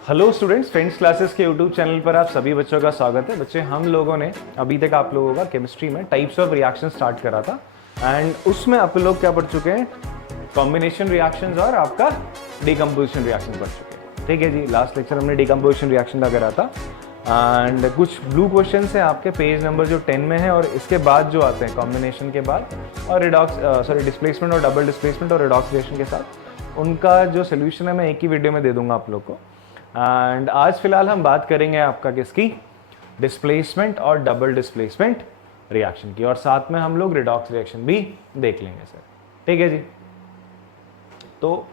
Hello students, friends classes के YouTube channel पर आप सभी बच्चों का स्वागत है। बच्चे, हम लोगों ने अभी तक आप लोगों का केमिस्ट्री में टाइप्स ऑफ रिएक्शन स्टार्ट करा था एंड उसमें आप लोग क्या पढ़ चुके हैं? कॉम्बिनेशन रिएक्शंस और आपका डिकम्पोजिशन रिएक्शन पढ़ चुके हैं। ठीक है जी, लास्ट लेक्चर हमने डिकम्पोजिशन रिएक्शन का करा था एंड कुछ ब्लू क्वेश्चन हैं आपके पेज नंबर जो 10 में है और इसके बाद जो आते हैं कॉम्बिनेशन के बाद और डिस्प्लेसमेंट और डबल डिस्प्लेसमेंट और रिडॉक्स रिएक्शन के साथ, उनका जो सोल्यूशन है मैं एक ही वीडियो में दे दूंगा आप लोग को। एंड आज फिलहाल हम बात करेंगे आपका किसकी? डिस्प्लेसमेंट और डबल डिस्प्लेसमेंट रिएक्शन की, और साथ में हम लोग रिडॉक्स रिएक्शन भी देख लेंगे सर। ठीक है जी, तो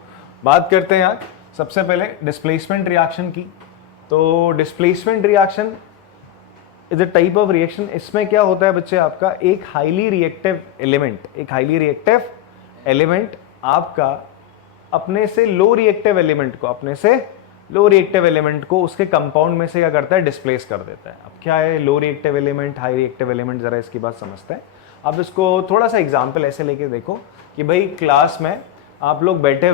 बात करते हैं आज सबसे पहले डिस्प्लेसमेंट रिएक्शन की। तो displacement reaction is a type of reaction. इसमें क्या होता है बच्चे, आपका एक हाईली रिएक्टिव एलिमेंट आपका अपने से लो रिएक्टिव एलिमेंट को उसके कंपाउंड में से क्या करता है? डिस्प्लेस कर देता है। अब क्या है low reactive element, high reactive element, जरा इसकी बात समझते हैं। अब इसको थोड़ा सा एग्जांपल ऐसे लेके देखो कि भाई क्लास में आप लोग बैठे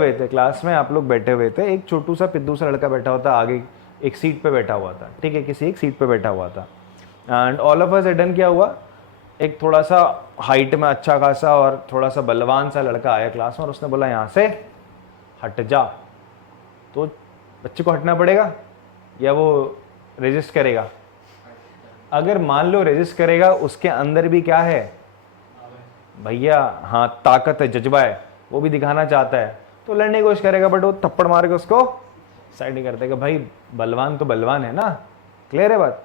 हुए थे, एक छोटू सा पिद्दू सा लड़का बैठा होता, आगे एक सीट पे बैठा हुआ था। ठीक है, किसी एक सीट पे बैठा हुआ था and all of a sudden क्या हुआ, एक थोड़ा सा हाइट में अच्छा खासा और थोड़ा सा बलवान सा लड़का आया क्लास में और उसने बोला यहाँ से हट जा। तो बच्चे को हटना पड़ेगा या वो रेजिस्ट करेगा? अगर मान लो रेजिस्ट करेगा, उसके अंदर भी क्या है भैया, हाँ ताकत है, जज्बा है, वो भी दिखाना चाहता है, तो लड़ने की कोशिश करेगा, बट वो थप्पड़ मार के उसको साइड नहीं कर देगा। भाई बलवान तो बलवान है ना, क्लियर है बात।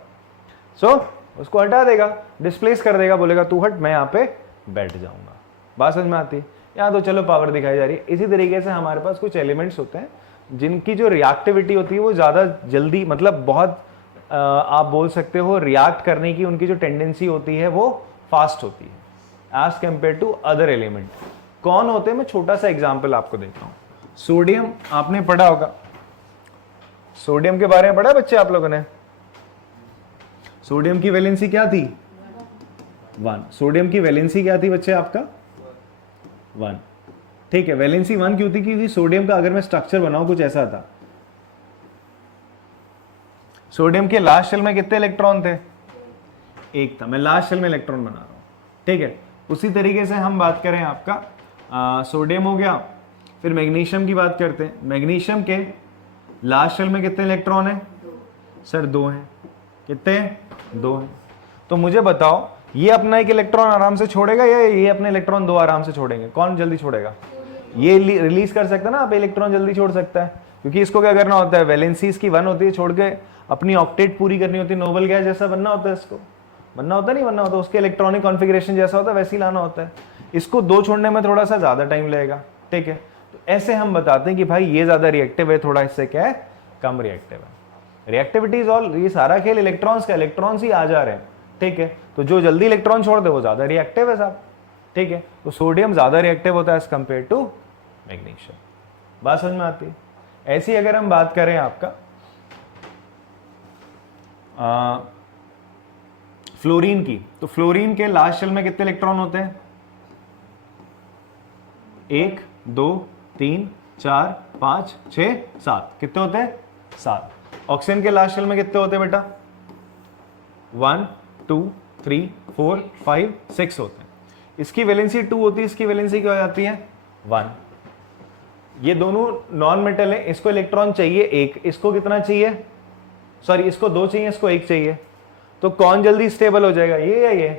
उसको हटा देगा, डिस्प्लेस कर देगा, बोलेगा तू हट, मैं यहाँ पे बैठ जाऊंगा। बात समझ में आती है? यहाँ तो चलो पावर दिखाई जा रही है। इसी तरीके से हमारे पास कुछ एलिमेंट्स होते हैं जिनकी जो रिएक्टिविटी होती है वो ज़्यादा जल्दी, मतलब बहुत आप बोल सकते हो रिएक्ट करने की उनकी जो टेंडेंसी होती है वो फास्ट होती है as compare to other element. कौन होते हैं? मैं छोटा सा एग्जाम्पल आपको देता हूँ। सोडियम आपने पढ़ा होगा, सोडियम के बारे में पढ़ा बच्चे आप लोगों ने? सोडियम की वैलेंसी क्या थी? 1। सोडियम की वैलेंसी क्या थी बच्चे आपका? 1। ठीक है, वैलेंसी 1 क्यों थी? क्योंकि सोडियम का अगर मैं स्ट्रक्चर बनाऊं कुछ ऐसा था। सोडियम के लास्ट शेल में कितने इलेक्ट्रॉन थे? 1 था। मैं लास्ट शेल में इलेक्ट्रॉन बना रहा हूं। ठीक है, उसी तरीके से हम बात करें आपका सोडियम हो गया, फिर मैग्नीशियम की बात करते हैं। मैग्नीशियम के लास्ट शेल में कितने इलेक्ट्रॉन है सर? 2 हैं। कितने? 2 हैं। तो मुझे बताओ, ये अपना एक इलेक्ट्रॉन आराम से छोड़ेगा या ये अपने इलेक्ट्रॉन 2 आराम से छोड़ेंगे? कौन जल्दी छोड़ेगा? ये रिलीज कर सकता है ना, आप इलेक्ट्रॉन जल्दी छोड़ सकता है, क्योंकि इसको क्या करना होता है, वैलेंसी इसकी 1 होती है, छोड़ के अपनी ऑक्टेट पूरी करनी होती है, नोबल गैस जैसा बनना होता है, इसको बनना होता नहीं बनना होता, उसके इलेक्ट्रॉनिक कॉन्फ़िगरेशन जैसा होता है वैसे ही लाना होता है। इसको 2 छोड़ने में थोड़ा सा ज्यादा टाइम लगेगा। ठीक है, तो ऐसे हम बताते हैं कि भाई ये ज्यादा रिएक्टिव है, थोड़ा इससे क्या है कम रिएक्टिव है। रिएक्टिविटी इज ऑल, ये सारा खेल इलेक्ट्रॉन्स का, इलेक्ट्रॉन्स ही आ जा रहे हैं। ठीक है, तो जो जल्दी इलेक्ट्रॉन छोड़ दे वो ज्यादा रिएक्टिव है साहब। ठीक है, तो सोडियम ज्यादा रिएक्टिव होता है एज कंपेयर टू मैग्नीशियम। बात समझ में आती है? ऐसी अगर हम बात करें आपका फ्लोरीन की, तो फ्लोरीन के लास्ट शेल में कितने इलेक्ट्रॉन होते हैं? 1 2 3 4 5 6 7। कितने होते हैं? 7। ऑक्सीजन के लास्ट शेल में कितने होते हैं बेटा? 1 2 3 4 5 6 होते हैं। इसकी वैलेंसी 2 होती है, इसकी वैलेंसी क्या हो जाती है? 1। ये दोनों नॉन मेटल है, इसको इलेक्ट्रॉन चाहिए 1, इसको कितना चाहिए? सॉरी, इसको 2 चाहिए, इसको 1 चाहिए। तो कौन जल्दी स्टेबल हो जाएगा, ये या ये?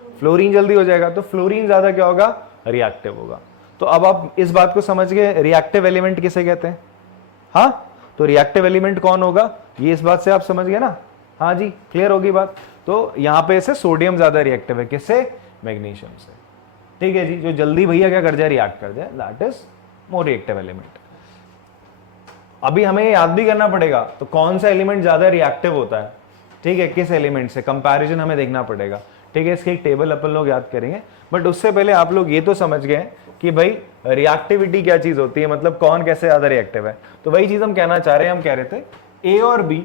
फ्लोरीन जल्दी हो जाएगा। तो फ्लोरीन ज्यादा क्या होगा? रिएक्टिव होगा। तो अब आप इस बात को समझ गए रिएक्टिव एलिमेंट किसे कहते हैं? हाँ, तो रिएक्टिव एलिमेंट कौन होगा, ये इस बात से आप समझ गए ना? हाँ जी, क्लियर होगी बात। तो यहां पे से सोडियम ज्यादा रिएक्टिव है, किससे? मैग्नीशियम से। ठीक है जी, जो जल्दी भैया क्या कर जाए, रिएक्ट कर जाए, that is more reactive element. अभी हमें याद भी करना पड़ेगा, तो कौन सा एलिमेंट ज्यादा रिएक्टिव होता है, ठीक है, किस एलिमेंट से, कंपैरिजन हमें देखना पड़ेगा। ठीक है, इसकी एक टेबल अपन लोग याद करेंगे, बट उससे पहले आप लोग ये तो समझ गए कि भाई रिएक्टिविटी क्या चीज होती है, मतलब कौन कैसे ज्यादा रिएक्टिव है। तो वही चीज हम कहना चाह रहे हैं। हम कह रहे थे ए और बी,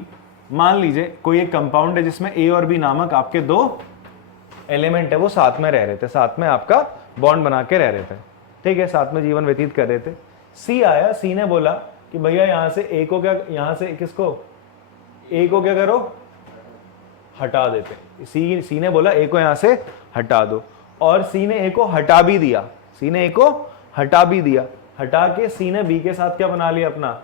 मान लीजिए कोई एक कंपाउंड है जिसमें ए और बी नामक आपके 2 एलिमेंट है, वो साथ में रह रहे थे, साथ में आपका बॉन्ड बना के रह रहे थे। ठीक है, साथ में जीवन व्यतीत कर रहे थे। सी आया, सी ने बोला कि भैया यहाँ से ए को क्या, यहाँ से किसको, ए को क्या करो, हटा देते। सी ने बोला ए को यहाँ से हटा दो, और सी ने ए को हटा भी दिया, सी ने ए को हटा भी दिया। हटा के सी ने बी के साथ क्या बना लिया, अपना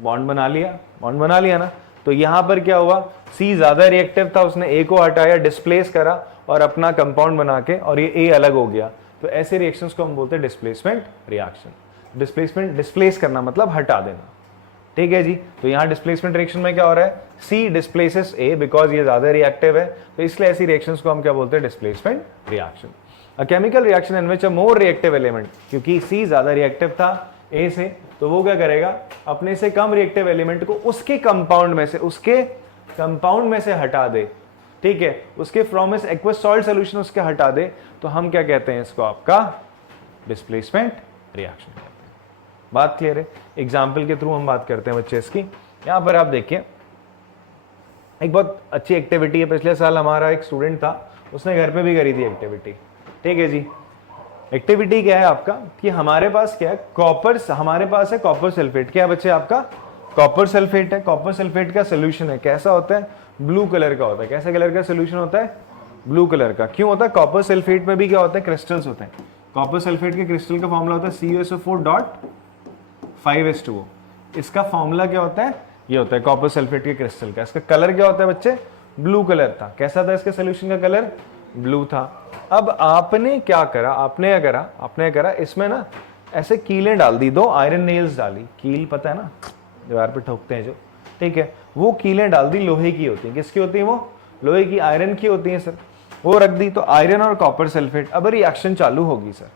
बॉन्ड बना लिया, बॉन्ड बना लिया ना। तो यहां पर क्या हुआ, सी ज्यादा रिएक्टिव था, उसने ए को हटाया, डिस्प्लेस करा और अपना कंपाउंड बना के, और ये ए अलग हो गया। तो ऐसे रिएक्शंस को हम बोलते हैं डिस्प्लेसमेंट रिएक्शन। डिस्प्लेसमेंट, डिस्प्लेस करना मतलब हटा देना, ठीक है जी। तो यहाँ डिस्प्लेसमेंट रिएक्शन में क्या हो रहा है, सी डिस्प्लेसेस ए बिकॉज ये ज्यादा रिएक्टिव है, तो इसलिए ऐसी रिएक्शंस को हम क्या बोलते हैं, displacement reaction. A chemical reaction in which a more reactive element, क्योंकि सी ज्यादा रिएक्टिव था ए से, तो वो क्या करेगा, अपने से कम रिएक्टिव एलिमेंट को उसके कंपाउंड में से हटा दे, ठीक है, उसके फ्रॉम इस एक्वस सॉल्ट सॉल्यूशन उसके हटा दे, तो हम क्या कहते हैं इसको, आपका डिस्प्लेसमेंट रिएक्शन कहते हैं। बात क्लियर है। एग्जाम्पल के थ्रू हम बात करते हैं बच्चे इसकी। यहां पर आप देखिए एक बहुत अच्छी एक्टिविटी है, पिछले साल हमारा एक स्टूडेंट था, उसने घर पे भी करी थी एक्टिविटी, ठीक है जी। एक्टिविटी क्या है आपका, कि हमारे पास क्या है, कॉपर, हमारे पास है कॉपर सल्फेट। क्या है बच्चे, आपका कॉपर सल्फेट है। कॉपर सल्फेट का सोल्यूशन है, कैसा होता है, ब्लू कलर का होता है। कैसा कलर का सोल्यूशन होता है, ब्लू कलर का। क्यों होता है, कॉपर सल्फेट में भी क्या होता है, क्रिस्टल्स होते हैं। कॉपर सल्फेट के क्रिस्टल का फॉर्मूला होता है CuSO4.5H2O। इसका फॉर्मूला क्या होता है, ये होता है कॉपर सल्फेट के क्रिस्टल का। इसका कलर क्या होता है बच्चे, ब्लू कलर था। कैसा था इसके सोल्यूशन का कलर, ब्लू था। अब आपने क्या करा, आपने करा इसमें ना ऐसे कीलें डाल दी, 2 आयरन नेल्स डाली। कील पता है ना, दीवार पे ठोकते हैं जो, ठीक है, वो कीलें डाल दी, लोहे की होती हैं। किसकी होती है वो, लोहे की, आयरन की होती है सर। वो रख दी, तो आयरन और कॉपर सल्फेट, अब रिएक्शन चालू होगी सर,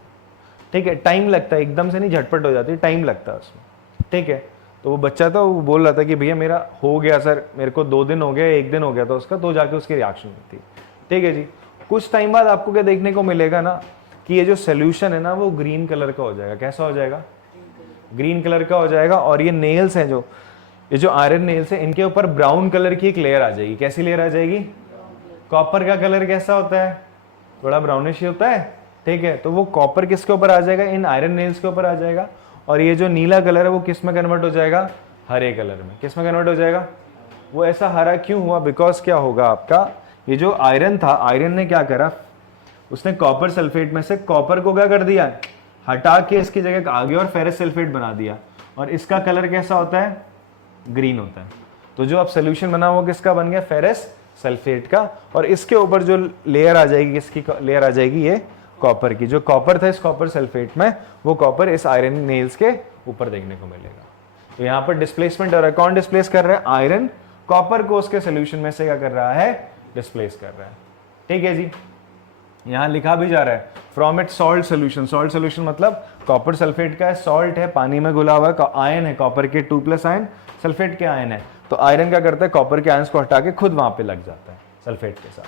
ठीक है। टाइम लगता है, एकदम से नहीं झटपट हो जाती, टाइम लगता है उसमें, ठीक है। तो वो बच्चा था, वो बोल रहा था कि भैया मेरा हो गया सर, मेरे को 2 दिन हो गया, 1 दिन हो गया था उसका, तो जाके उसकी रिएक्शन हुई थी, ठीक है जी। कुछ टाइम बाद आपको क्या देखने को मिलेगा ना, कि ये जो सोल्यूशन है ना, वो ग्रीन कलर का हो जाएगा। कैसा हो जाएगा, ग्रीन कलर का हो जाएगा। और ये नेल्स हैं, जो ये जो आयरन नेल्स है, इनके ऊपर ब्राउन कलर की एक लेयर आ जाएगी। कैसी लेयर आ जाएगी, कॉपर का कलर कैसा होता है, थोड़ा ब्राउनिश ही होता है, ठीक है। तो वो कॉपर किसके ऊपर आ जाएगा, इन आयरन नेल्स के ऊपर आ जाएगा। और ये जो नीला कलर है वो किस में कन्वर्ट हो जाएगा, हरे कलर में। किस में कन्वर्ट हो जाएगा, वो ऐसा हरा क्यों हुआ, बिकॉज क्या होगा आपका, ये जो आयरन था, आयरन ने क्या करा, उसने कॉपर सल्फेट में से कॉपर को क्या कर दिया, हटा के इसकी जगह आगे और फेरस सल्फेट बना दिया। और इसका कलर कैसा होता है, ग्रीन होता है। तो जो अब सोल्यूशन बना वो किसका बन गया, फेरस सल्फेट का। और इसके ऊपर जो लेयर आ जाएगी, किसकी लेयर आ जाएगी, ये कॉपर की। जो कॉपर था इस कॉपर सल्फेट में, वो कॉपर इस आयरन नेल्स के ऊपर देखने को मिलेगा। तो यहाँ पर डिस्प्लेसमेंट हो रहा है। कौन डिस्प्लेस कर रहा है, आयरन कॉपर को उसके सोल्यूशन में से क्या कर रहा है, डिस्प्लेस कर रहा है, ठीक है जी। यहां लिखा भी जा रहा है from it salt solution. Salt solution मतलब कॉपर सल्फेट का है, सॉल्ट है, पानी में घुला हुआ है, आयन है, कॉपर के 2+ आयन, सल्फेट के आयन है। तो आयरन क्या करता है, कॉपर के आयंस को हटा के खुद वहां पे लग जाता है सल्फेट के साथ,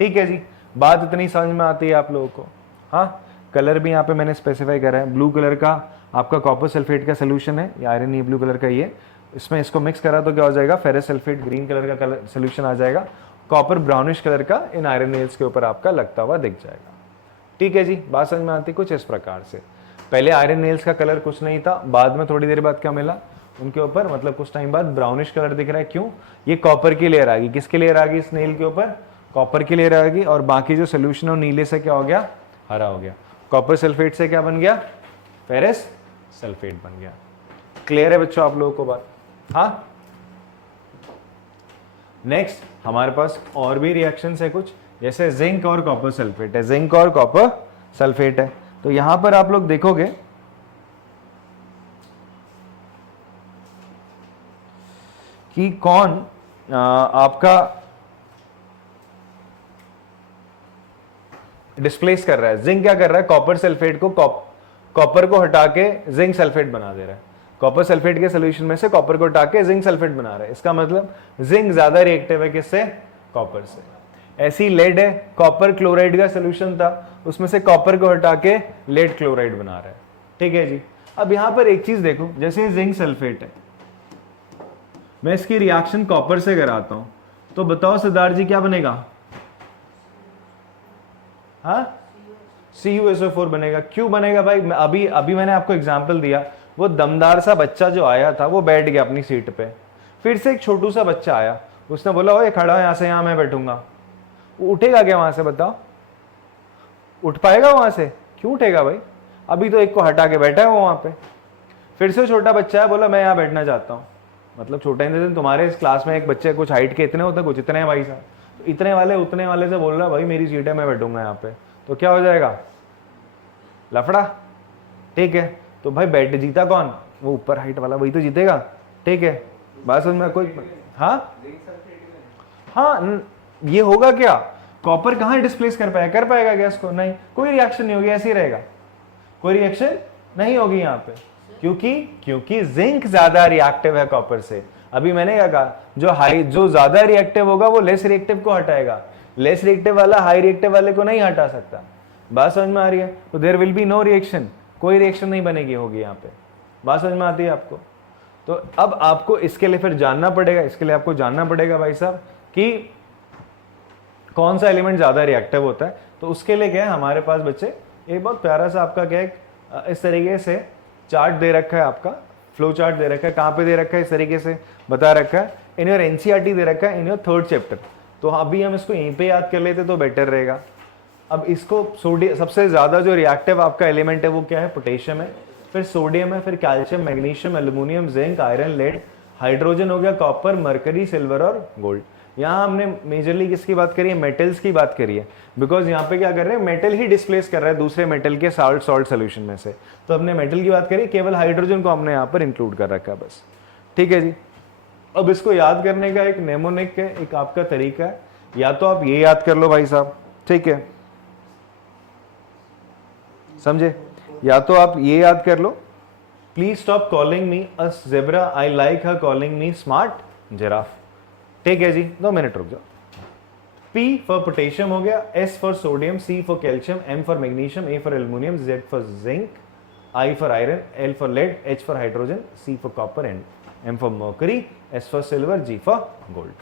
ठीक है जी। बात इतनी समझ में आती है आप लोगों को। हाँ, कलर भी यहाँ पे मैंने स्पेसिफाई करा है, ब्लू कलर का आपका कॉपर सल्फेट का सोल्यूशन है, ये आयरन नहीं, ब्लू कलर का ये। इसमें इसको मिक्स करा तो क्या हो जाएगा, फेरस सल्फेट ग्रीन कलर का कलर सोल्यूशन आ जाएगा। कॉपर ब्राउनिश कलर का इन आयरन नेल्स के ऊपर आपका लगता हुआ दिख जाएगा, ठीक है जी। बात समझ में आती कुछ इस प्रकार से। पहले आयरन नेल्स का कलर कुछ नहीं था, बाद में थोड़ी देर बाद क्या मिला उनके ऊपर, मतलब कुछ टाइम बाद ब्राउनिश कलर दिख रहा है। क्यों, ये कॉपर की लेयर आ गई। किसकी लेयर आ गई इस नेल के ऊपर, कॉपर की लेयर आ गई। और बाकी जो सोल्यूशन है नीले से क्या हो गया, हरा हो गया। कॉपर सल्फेट से क्या बन गया, फेरस सल्फेट बन गया। क्लियर है बच्चों आप लोगों को बात। हाँ, नेक्स्ट हमारे पास और भी रिएक्शंस है कुछ, जैसे जिंक और कॉपर सल्फेट है, जिंक और कॉपर सल्फेट है। तो यहां पर आप लोग देखोगे कि कौन आपका डिस्प्लेस कर रहा है। जिंक क्या कर रहा है, कॉपर सल्फेट को कॉपर को हटा के जिंक सल्फेट बना दे रहा है। कॉपर सल्फेट के सोल्यूशन में से कॉपर को हटा के जिंक सल्फेट बना रहा है। इसका मतलब जिंक ज्यादा रिएक्टिव है किससे, कॉपर से। ऐसी लेड है, कॉपर क्लोराइड का सोल्यूशन था, उसमें से कॉपर को हटा के लेड क्लोराइड बना रहा है, ठीक है जी। अब यहां पर एक चीज देखो, जैसे जिंक सल्फेट है, मैं इसकी रिएक्शन कॉपर से कराता हूं, तो बताओ सिद्धार्थ जी क्या बनेगा, हाँ CuSO4 बनेगा। क्यों बनेगा भाई, अभी मैंने आपको एग्जांपल दिया, वो दमदार सा बच्चा जो आया था वो बैठ गया अपनी सीट पे। फिर से एक छोटू सा बच्चा आया, उसने बोला ओए खड़ा है यहाँ से, यहाँ मैं बैठूंगा। वो उठेगा क्या वहां से, बताओ? उठ पाएगा वहां से? क्यों उठेगा भाई? अभी तो एक को हटा के बैठा है वो वहां पे। फिर से छोटा बच्चा है, बोला मैं यहाँ बैठना चाहता हूँ। मतलब छोटा इन तुम्हारे इस क्लास में एक बच्चे कुछ हाइट के इतने होते हैं, कुछ इतने हैं भाई साहब, तो इतने वाले उतने वाले से बोल रहा है भाई मेरी सीट है मैं बैठूंगा यहाँ पे, तो क्या हो जाएगा? लफड़ा। ठीक है, तो भाई बैठ जीता कौन? वो ऊपर हाइट वाला, वही तो जीतेगा। ठीक है, बस उसमें कोई हाँ हाँ ये होगा क्या? कॉपर कहाँ डिस्प्लेस कर पाएगा गैस को? नहीं, कोई रिएक्शन नहीं होगी, ऐसे ही रहेगा, कोई रिएक्शन नहीं होगी यहाँ पे। क्योंकि जिंक ज्यादा रिएक्टिव है कॉपर से। अभी मैंने क्या कहा, जो ज्यादा रिएक्टिव होगा वो लेस रिएक्टिव को हटाएगा, लेस रिएक्टिव वाला हाई रिएक्टिव वाले को नहीं हटा सकता। बात समझ में आ रही है? तो there will be no reaction, कोई रिएक्शन नहीं बनेगी होगी यहाँ पे। बात समझ में आती है आपको? तो अब आपको इसके लिए फिर जानना पड़ेगा, इसके लिए आपको जानना पड़ेगा भाई साहब कि कौन सा एलिमेंट ज्यादा रिएक्टिव होता है। तो उसके लिए क्या है हमारे पास बच्चे, एक बहुत प्यारा सा आपका क्या है, इस तरीके से चार्ट दे रखा है, आपका फ्लो चार्ट दे रखा है। कहाँ पे दे रखा है? इस तरीके से बता रखा है, इन योर एनसीईआरटी दे रखा है, इन योर थर्ड चैप्टर। तो अभी हम इसको यहीं पे याद कर लेते तो बेटर रहेगा। अब इसको सोडियम, सबसे ज्यादा जो रिएक्टिव आपका एलिमेंट है वो क्या है? पोटेशियम है, फिर सोडियम है, फिर calcium, magnesium, aluminium, zinc, iron, lead, hydrogen हो गया, कॉपर, मरकरी, सिल्वर और गोल्ड। यहाँ हमने मेजरली किसकी बात करी है? मेटल्स की बात करी है, बिकॉज यहाँ पे क्या कर रहे हैं, मेटल ही डिस्प्लेस कर रहा है दूसरे मेटल के सॉल्ट सोल्यूशन में से। तो हमने मेटल की बात करी, केवल हाइड्रोजन को हमने यहाँ पर इंक्लूड कर रखा है बस। ठीक है जी। अब इसको याद करने का एक नेमोनिक है, एक आपका तरीका है, या तो आप ये याद कर लो भाई साहब, ठीक है, समझे? या तो आप ये याद कर लो, please stop calling me a zebra, I like her calling me smart giraffe. ठीक है जी, 2 मिनट रुक जाओ। P फॉर पोटेशियम हो गया, S for sodium, C for calcium, M for magnesium, A for aluminium, Z for zinc, I for iron, L for lead, H for hydrogen, C for copper and M for mercury, S for silver, G for gold.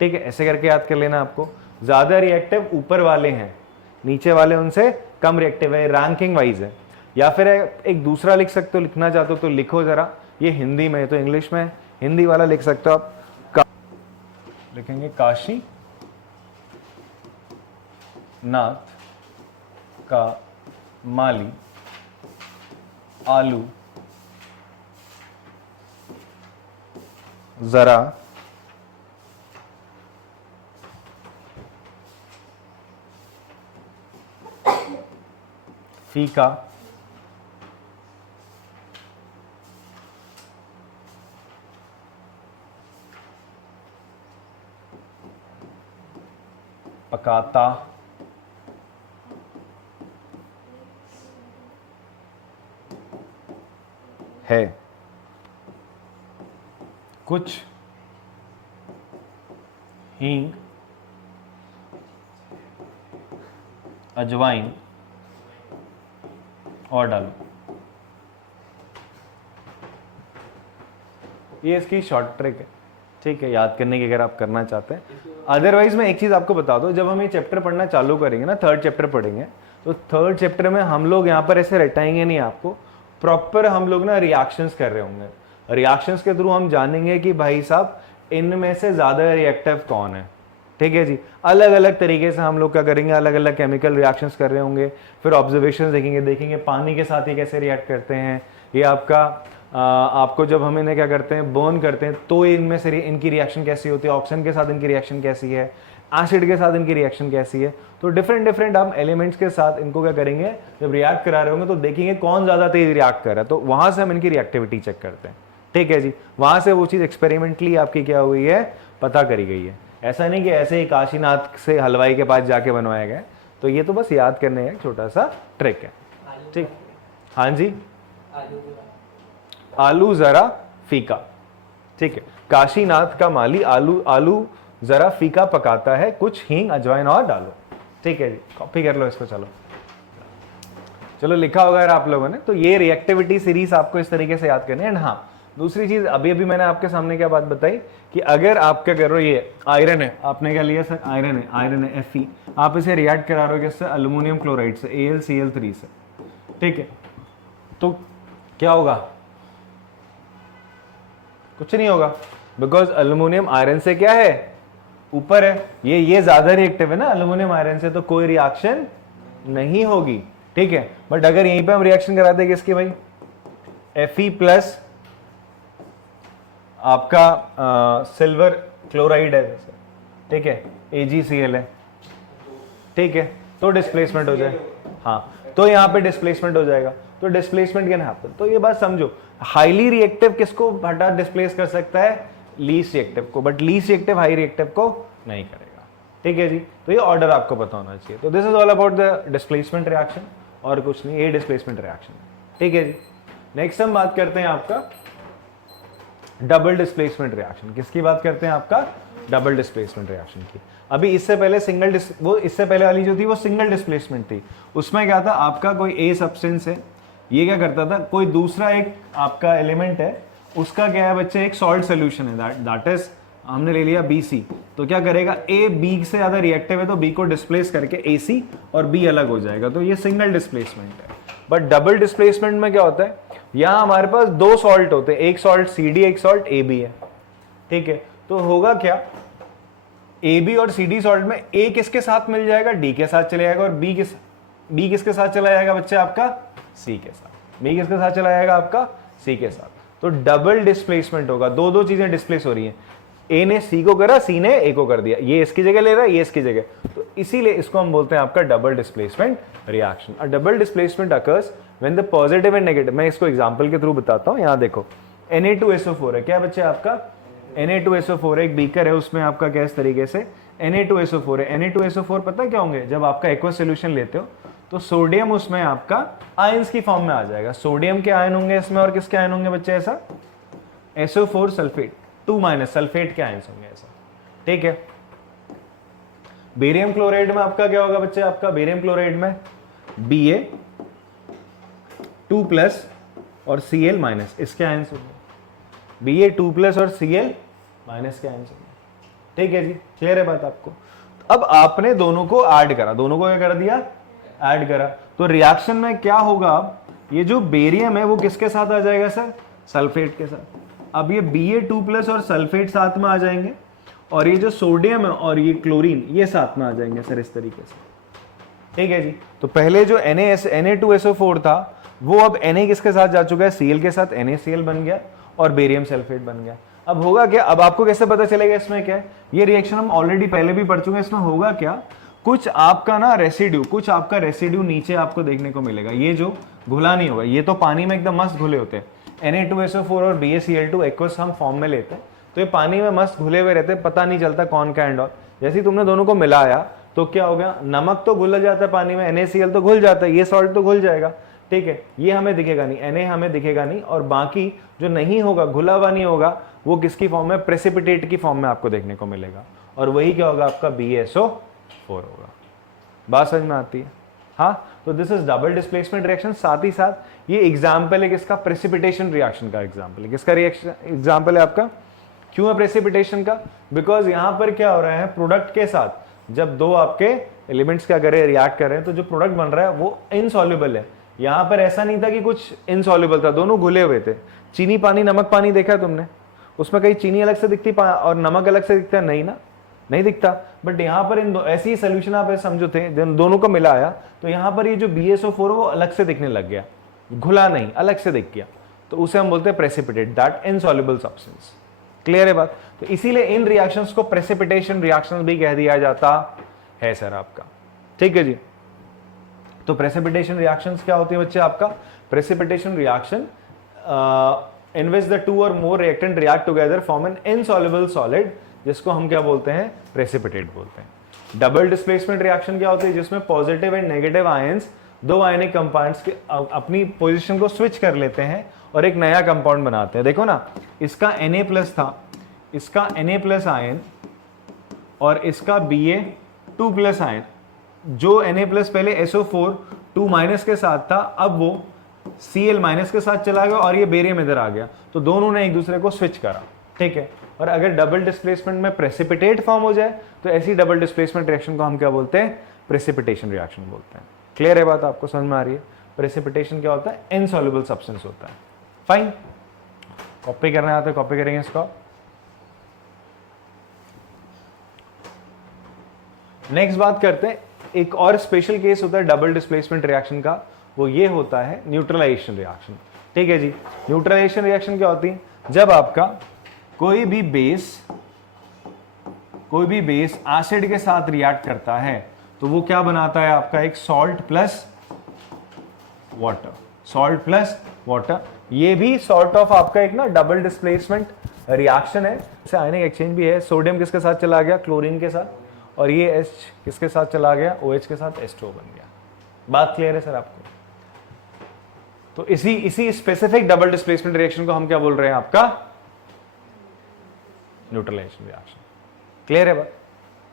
ठीक है, ऐसे करके याद कर लेना आपको। ज्यादा reactive ऊपर वाले हैं, नीचे वाले उनसे कम रिएक्टिव है, रैंकिंग वाइज है। या फिर एक दूसरा लिख सकते हो, लिखना चाहते हो तो लिखो जरा, ये हिंदी में है तो इंग्लिश में, हिंदी वाला लिख सकते हो आप, लिखेंगे काशी नाथ का माली आलू जरा फीका पकाता है, कुछ हींग, अजवाइन और डालो। ये इसकी शॉर्ट ट्रिक है, ठीक है, याद करने की अगर आप करना चाहते हैं। अदरवाइज मैं एक चीज आपको बता दूं, जब हम ये चैप्टर पढ़ना चालू करेंगे ना, थर्ड चैप्टर पढ़ेंगे, तो थर्ड चैप्टर में हम लोग यहाँ पर ऐसे रटाएंगे नहीं आपको, प्रॉपर हम लोग ना रिएक्शंस कर रहे होंगे। रिएक्शंस के थ्रू हम जानेंगे कि भाई साहब इनमें से ज्यादा रिएक्टिव कौन है। ठीक है जी, अलग अलग तरीके से हम लोग क्या करेंगे, अलग अलग केमिकल रिएक्शंस कर रहे होंगे, फिर ऑब्जर्वेशन देखेंगे पानी के साथ ही कैसे रिएक्ट करते हैं। ये आपका आपको जब हम इन्हें क्या करते हैं, बर्न करते हैं, तो इनमें से इनकी रिएक्शन कैसी होती है, ऑक्सीजन के साथ इनकी रिएक्शन कैसी है, एसिड के साथ इनकी रिएक्शन कैसी है। तो डिफरेंट हम एलिमेंट्स के साथ इनको क्या करेंगे, जब रिएक्ट करा रहे होंगे तो देखेंगे कौन ज्यादा तेज रिएक्ट कर रहा है, तो वहां से हम इनकी रिएक्टिविटी चेक करते हैं। ठीक है जी, वहां से वो चीज एक्सपेरिमेंटली आपकी क्या हुई है, पता करी गई है। ऐसा नहीं कि ऐसे ही काशीनाथ से हलवाई के पास जाके बनवाया गया। तो ये तो बस याद करने का एक छोटा सा ट्रिक है। ठीक, हाँ जी, आलू जरा फीका। ठीक है, काशीनाथ का माली आलू जरा फीका पकाता है, कुछ हींग अजवाइन और डालो। ठीक है जी, कॉपी कर लो इसको। चलो लिखा होगा यार आप लोगों ने। तो ये रिएक्टिविटी सीरीज आपको इस तरीके से याद करनी है। एंड हाँ, दूसरी चीज अभी मैंने आपके सामने क्या बात बताई कि अगर आप क्या कर रहे हो, ये आयरन है, आपने क्या लिया सर, आयरन है Fe, आप इसे रिएक्ट करा रहे हो किससे, अल्यूमिनियम क्लोराइड से, AlCl3 से। ठीक है, तो क्या होगा, कुछ नहीं होगा, बिकॉज अल्यूमिनियम आयरन से क्या है, ऊपर है, ये ज्यादा रिएक्टिव है ना अल्यूमिनियम आयरन से, तो कोई रिएक्शन नहीं होगी, ठीक है। बट अगर यहीं पे हम रिएक्शन कराते हैं किसकी भाई, Fe प्लस आपका सिल्वर क्लोराइड है, ठीक है, AgCl है, ठीक है, तो डिस्प्लेसमेंट हो जाए, हाँ, तो यहाँ पे डिस्प्लेसमेंट हो जाएगा, तो डिस्प्लेसमेंट कैन हैपन। तो ये बात समझो, हाईली रिएक्टिव किसको हटा डिस्प्लेस कर सकता है, लीस्ट रिएक्टिव को, but least reactive high reactive को नहीं करेगा, ठीक है जी। तो ये ऑर्डर आपको पता होना चाहिए। तो this is all about the displacement reaction, और कुछ नहीं, ये डिस्प्लेसमेंट रिएक्शन है, ठीक है जी। नेक्स्ट हम बात करते हैं आपका डबल डिस्प्लेसमेंट रिएक्शन। किसकी बात करते हैं, आपका डबल डिस्प्लेसमेंट रिएक्शन की। अभी इससे पहले इससे पहले वाली जो थी वो सिंगल डिस्प्लेसमेंट थी। उसमें क्या था, आपका कोई ए सब्सटेंस है, ये क्या करता था, कोई दूसरा एक आपका एलिमेंट है, उसका क्या है बच्चे, एक सॉल्ट सोल्यूशन है, दैट इज हमने ले लिया BC, तो क्या करेगा, ए बी से ज्यादा रिएक्टिव है तो बी को डिस्प्लेस करके AC और बी अलग हो जाएगा, तो ये सिंगल डिस्प्लेसमेंट है। बट डबल डिस्प्लेसमेंट में क्या होता है, यहां हमारे पास दो सॉल्ट होते हैं, एक सॉल्ट CD, एक सॉल्ट AB है, ठीक है। तो होगा क्या, AB और CD सॉल्ट में A किसके साथ मिल जाएगा, D के साथ चले जाएगा, और B किसके साथ चला जाएगा बच्चे, आपका C के साथ। B किसके साथ चला जाएगा, आपका C के साथ। तो डबल डिस्प्लेसमेंट होगा, दो चीजें डिस्प्लेस हो रही हैं, A ने C को करा, C ने A को कर दिया, ये इसकी जगह ले रहा है, ये इसकी जगह, तो इसीलिए इसको हम बोलते हैं आपका double displacement reaction. A double displacement occurs when the positive and negative, मैं इसको एग्जांपल के थ्रू बताता हूं। यहां देखो Na2SO4 है, क्या बच्चे आपका Na2SO4 एक बीकर है, उसमें आपका क्या इस तरीके से Na2SO4 है। Na2SO4 पता है क्या होंगे, जब आपका एक्वस सोल्यूशन लेते हो तो सोडियम उसमें आपका आयंस की फॉर्म में आ जाएगा, सोडियम के आयन होंगे इसमें, और किसके आयन होंगे बच्चे, ऐसा SO4 सल्फेट 2- सल्फेट के आयंस होंगे ऐसा, ठीक है। बेरियम क्लोराइड में आपका क्या होगा बच्चे, आपका बेरियम क्लोराइड में Ba2+ और Cl- इसके आयंस होंगे, Ba2+ और Cl- के आयंस होंगे, ठीक है जी, क्लियर है बात आपको। अब आपने दोनों को ऐड करा, दोनों को क्या कर दिया, ऐड करा, तो रिएक्शन में क्या होगा, ये जो बेरियम है वो किसके साथ आ जाएगा सर, सल्फेट के साथ। अब ये Ba2+ और सल्फेट साथ में आ जाएंगे, और ये जो सोडियम है और ये क्लोरीन ये साथ में आ जाएंगे सर, इस तरीके से, ठीक है जी। तो पहले जो Na2SO4 था वो अब Na किसके साथ जा चुका है, Cl के साथ, NaCl बन गया और बेरियम सल्फेट बन गया। अब होगा क्या, अब आपको कैसे पता चलेगा इसमें क्या है, ये रिएक्शन हम ऑलरेडी पहले भी पढ़ चुके हैं। इसमें होगा क्या, कुछ आपका ना रेसिड्यू, कुछ आपका रेसिड्यू नीचे आपको देखने को मिलेगा, ये जो घुला नहीं होगा, ये तो पानी में एकदम मस्त घुले होते हैं, Na2SO4 और BaCl2 एक्वस हम फॉर्म में लेते हैं, तो ये पानी में मस्त घुले हुए रहते हैं, पता नहीं चलता कौन का एंड और। जैसे ही तुमने दोनों को मिलाया तो क्या हो गया, नमक तो घुल जाता है पानी में, NaCl तो घुल जाता है, ये सॉल्ट तो घुल जाएगा, ठीक है, ये हमें दिखेगा नहीं, Na हमें दिखेगा नहीं, और बाकी जो नहीं होगा, घुला हुआ नहीं होगा, वो किसकी फॉर्म में, प्रेसिपिटेट की फॉर्म में आपको देखने को मिलेगा, और वही क्या होगा, आपका BaSO4 होगा। बात समझ में आती है, हाँ। तो this is double displacement reaction. साथ ही साथ ये एग्जाम्पल है किसका, प्रेसिपिटेशन रिएक्शन का एग्जाम्पल है, किसका रिएक्शन एग्जाम्पल है आपका, क्यों है प्रेसिपिटेशन का, बिकॉज यहां पर क्या हो रहा है, प्रोडक्ट के साथ जब दो आपके एलिमेंट्स क्या कर रहे हैं, रिएक्ट कर रहे हैं, तो जो प्रोडक्ट बन रहा है वो इनसॉल्युबल है। यहां पर ऐसा नहीं था कि कुछ इनसॉल्युबल था, दोनों घुले हुए थे। चीनी पानी, नमक पानी देखा है तुमने, उसमें कहीं चीनी अलग से दिखती और नमक अलग से दिखता है, नहीं ना, नहीं दिखता। बट यहाँ पर इन ऐसी सोल्यूशन आप समझो थे, दोनों को मिलाया तो यहाँ पर ये जो BaSO4 वो अलग से दिखने लग गया, घुला नहीं, अलग से दिख गया, तो उसे हम बोलते हैं precipitate, that insoluble substance. Clear है बात। तो इसीलिए इन रिएक्शंस को प्रेसिपिटेशन रिएक्शंस भी कह दिया जाता है सर आपका, ठीक है जी। तो प्रेसिपिटेशन रिएक्शंस क्या होती है बच्चे आपका, precipitation reaction in which the two or more reactant react together form an insoluble solid, जिसको हम क्या बोलते हैं, प्रेसिपिटेट बोलते हैं। डबल डिस्प्लेसमेंट रिएक्शन क्या होती है, जिसमें पॉजिटिव एंड नेगेटिव आयंस दो आयनिक कंपाउंड्स के अपनी पोजीशन को स्विच कर लेते हैं और एक नया कंपाउंड बनाते हैं। देखो ना, इसका Na+ था, इसका Na+ आयन और इसका Ba2+ आयन, जो Na+ पहले SO4 2- के साथ था, अब वो Cl- के साथ चला गया और ये बेरियम इधर आ गया, तो दोनों ने एक दूसरे को स्विच करा, ठीक है। और अगर डबल डिस्प्लेसमेंट में प्रेसिपिटेट फॉर्म हो जाए तो ऐसी डबल डिस्प्लेसमेंट रिएक्शन को हम क्या बोलते हैं, प्रेसिपिटेशन रिएक्शन बोलते हैं। क्लियर है बात, आपको समझ में आ रही है। प्रेसिपिटेशन क्या होता है, इनसॉल्युबल सब्सटेंस होता है, फाइन। कॉपी करना आता है कॉपी करेंगे इसको। नेक्स्ट बात करते हैं, एक और स्पेशल केस होता है डबल डिस्प्लेसमेंट रिएक्शन का, वो ये होता है न्यूट्रलाइजेशन रिएक्शन। ठीक है जी, न्यूट्रलाइजेशन रिएक्शन क्या होती है, जब आपका कोई भी बेस एसिड के साथ रिएक्ट करता है तो वो क्या बनाता है आपका, एक सॉल्ट प्लस वाटर। ये भी सॉर्ट ऑफ आपका एक ना डबल डिस्प्लेसमेंट रिएक्शन है। जैसे आयनिक एक्सचेंज भी है, सोडियम किसके साथ चला गया, क्लोरीन के साथ, और ये H किसके साथ चला गया, OH के साथ H2O बन गया। बात क्लियर है सर आपको? तो इसी स्पेसिफिक डबल डिस्प्लेसमेंट रिएक्शन को हम क्या बोल रहे हैं, आपका न्यूट्रलाइजेशन रिएक्शन। क्लियर है बात?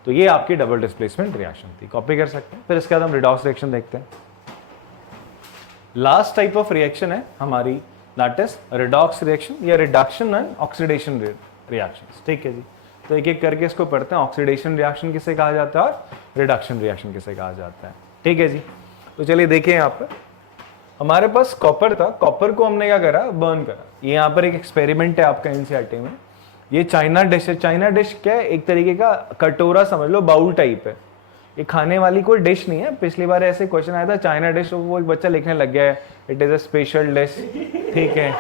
तो ये आपकी डबल डिस्प्लेसमेंट रिएक्शन थी, कॉपी कर सकते हैं। फिर इसके बाद हम रिडॉक्स रिएक्शन देखते हैं। लास्ट टाइप ऑफ रिएक्शन है हमारी, दैट इज रिडॉक्स रिएक्शन या रिडक्शन एंड ऑक्सीडेशन रिएक्शंस। ठीक है जी, तो एक एक करके इसको पढ़ते हैं। ऑक्सीडेशन रिएक्शन किसे कहा जाता है और रिडक्शन रिएक्शन किसे कहा जाता है। ठीक है जी, तो चलिए देखिए, यहाँ पर हमारे पास कॉपर था, कॉपर को हमने क्या करा, बर्न करा। ये यहाँ पर एक एक्सपेरिमेंट है आपका एनसीईआरटी में। ये चाइना डिश है। चाइना डिश क्या है, एक तरीके का कटोरा समझ लो, बाउल टाइप है। ये खाने वाली कोई डिश नहीं है। पिछली बार ऐसे क्वेश्चन आया था चाइना डिश, वो एक बच्चा लिखने लग गया है it is a special dish. ठीक है,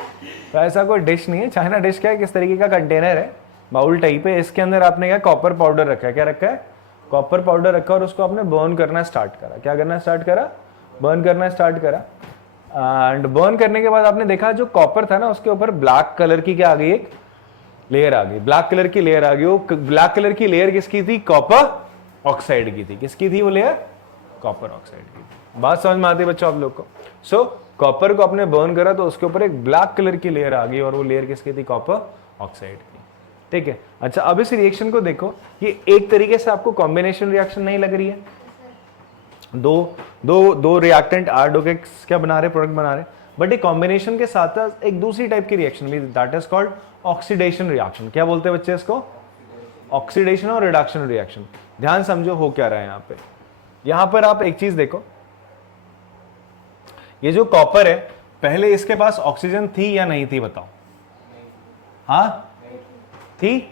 तो ऐसा कोई डिश नहीं है। चाइना डिश क्या है, किस तरीके का कंटेनर है, बाउल टाइप है। इसके अंदर आपने क्या कॉपर पाउडर रखा है, क्या रखा है, कॉपर पाउडर रखा, और उसको आपने बर्न करना स्टार्ट करा। क्या करना स्टार्ट करा, बर्न करना स्टार्ट करा। एंड बर्न करने के बाद आपने देखा जो कॉपर था ना, उसके ऊपर ब्लैक कलर की क्या आ गई, एक लेयर आ गई, ब्लैक कलर की लेयर आ गई। वो ब्लैक कलर की लेयर किसकी थी, कॉपर ऑक्साइड की थी। किसकी थी वो लेयर, कॉपर ऑक्साइड की थी। बात समझ में आती है बच्चों आप लोग को? सो कॉपर को आपने बर्न करा तो उसके ऊपर एक ब्लैक कलर की लेयर आ गई, और वो लेयर किसकी थी, कॉपर ऑक्साइड की। ठीक है, अच्छा अब इस रिएक्शन को देखो, ये एक तरीके से आपको कॉम्बिनेशन रिएक्शन नहीं लग रही है। दो रिएक्टेंट R2 क्या बना रहे, प्रोडक्ट बना रहे, बट एक कॉम्बिनेशन के साथ एक दूसरी टाइप की रिएक्शन भी, that is called oxidation reaction. क्या बोलते हैं बच्चे इसको, ऑक्सीडेशन और रिडक्शन रिएक्शन। ध्यान समझो हो क्या रहा है यहाँ पे। यहां पर आप एक चीज देखो, ये जो कॉपर है, पहले इसके पास ऑक्सीजन थी या नहीं थी, बताओ? हाँ थी,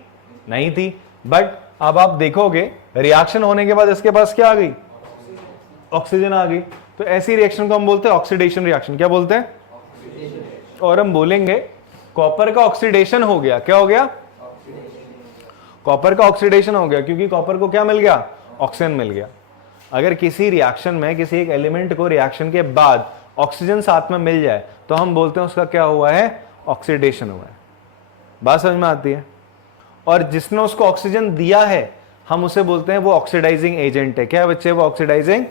नहीं थी, बट अब आप देखोगे रिएक्शन होने के बाद इसके पास क्या आ गई, ऑक्सीजन आ गई। तो ऐसी रिएक्शन को हम बोलते हैं ऑक्सीडेशन रिएक्शन। क्या बोलते हैं, और हम बोलेंगे कॉपर का ऑक्सीडेशन हो गया। क्या हो गया, कॉपर का ऑक्सीडेशन हो गया, क्योंकि कॉपर को क्या मिल गया, ऑक्सीजन मिल गया। अगर किसी रिएक्शन में किसी एक एलिमेंट को रिएक्शन के बाद ऑक्सीजन साथ में मिल जाए तो हम बोलते हैं उसका क्या हुआ है, ऑक्सीडेशन हुआ है। बात समझ में आती है? और जिसने उसको ऑक्सीजन दिया है हम उसे बोलते हैं वो ऑक्सीडाइजिंग एजेंट है। क्या है बच्चे, वो ऑक्सीडाइजिंग।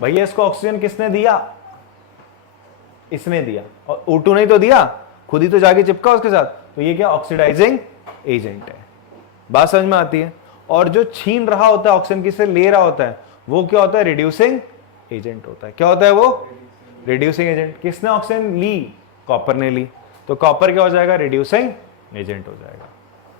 भैया इसको ऑक्सीजन किसने दिया, इसने दिया, और O2 नहीं तो दिया, खुद ही तो जाके चिपका उसके साथ, तो ये क्या ऑक्सीडाइजिंग एजेंट है। बात समझ में आती है? और जो छीन रहा होता है ऑक्सीजन, किससे ले रहा होता है, वो क्या होता है, रिड्यूसिंग एजेंट होता है। क्या होता है वो, रिड्यूसिंग एजेंट। किसने ऑक्सीजन ली, कॉपर ने ली, तो कॉपर क्या हो जाएगा, रिड्यूसिंग एजेंट हो जाएगा।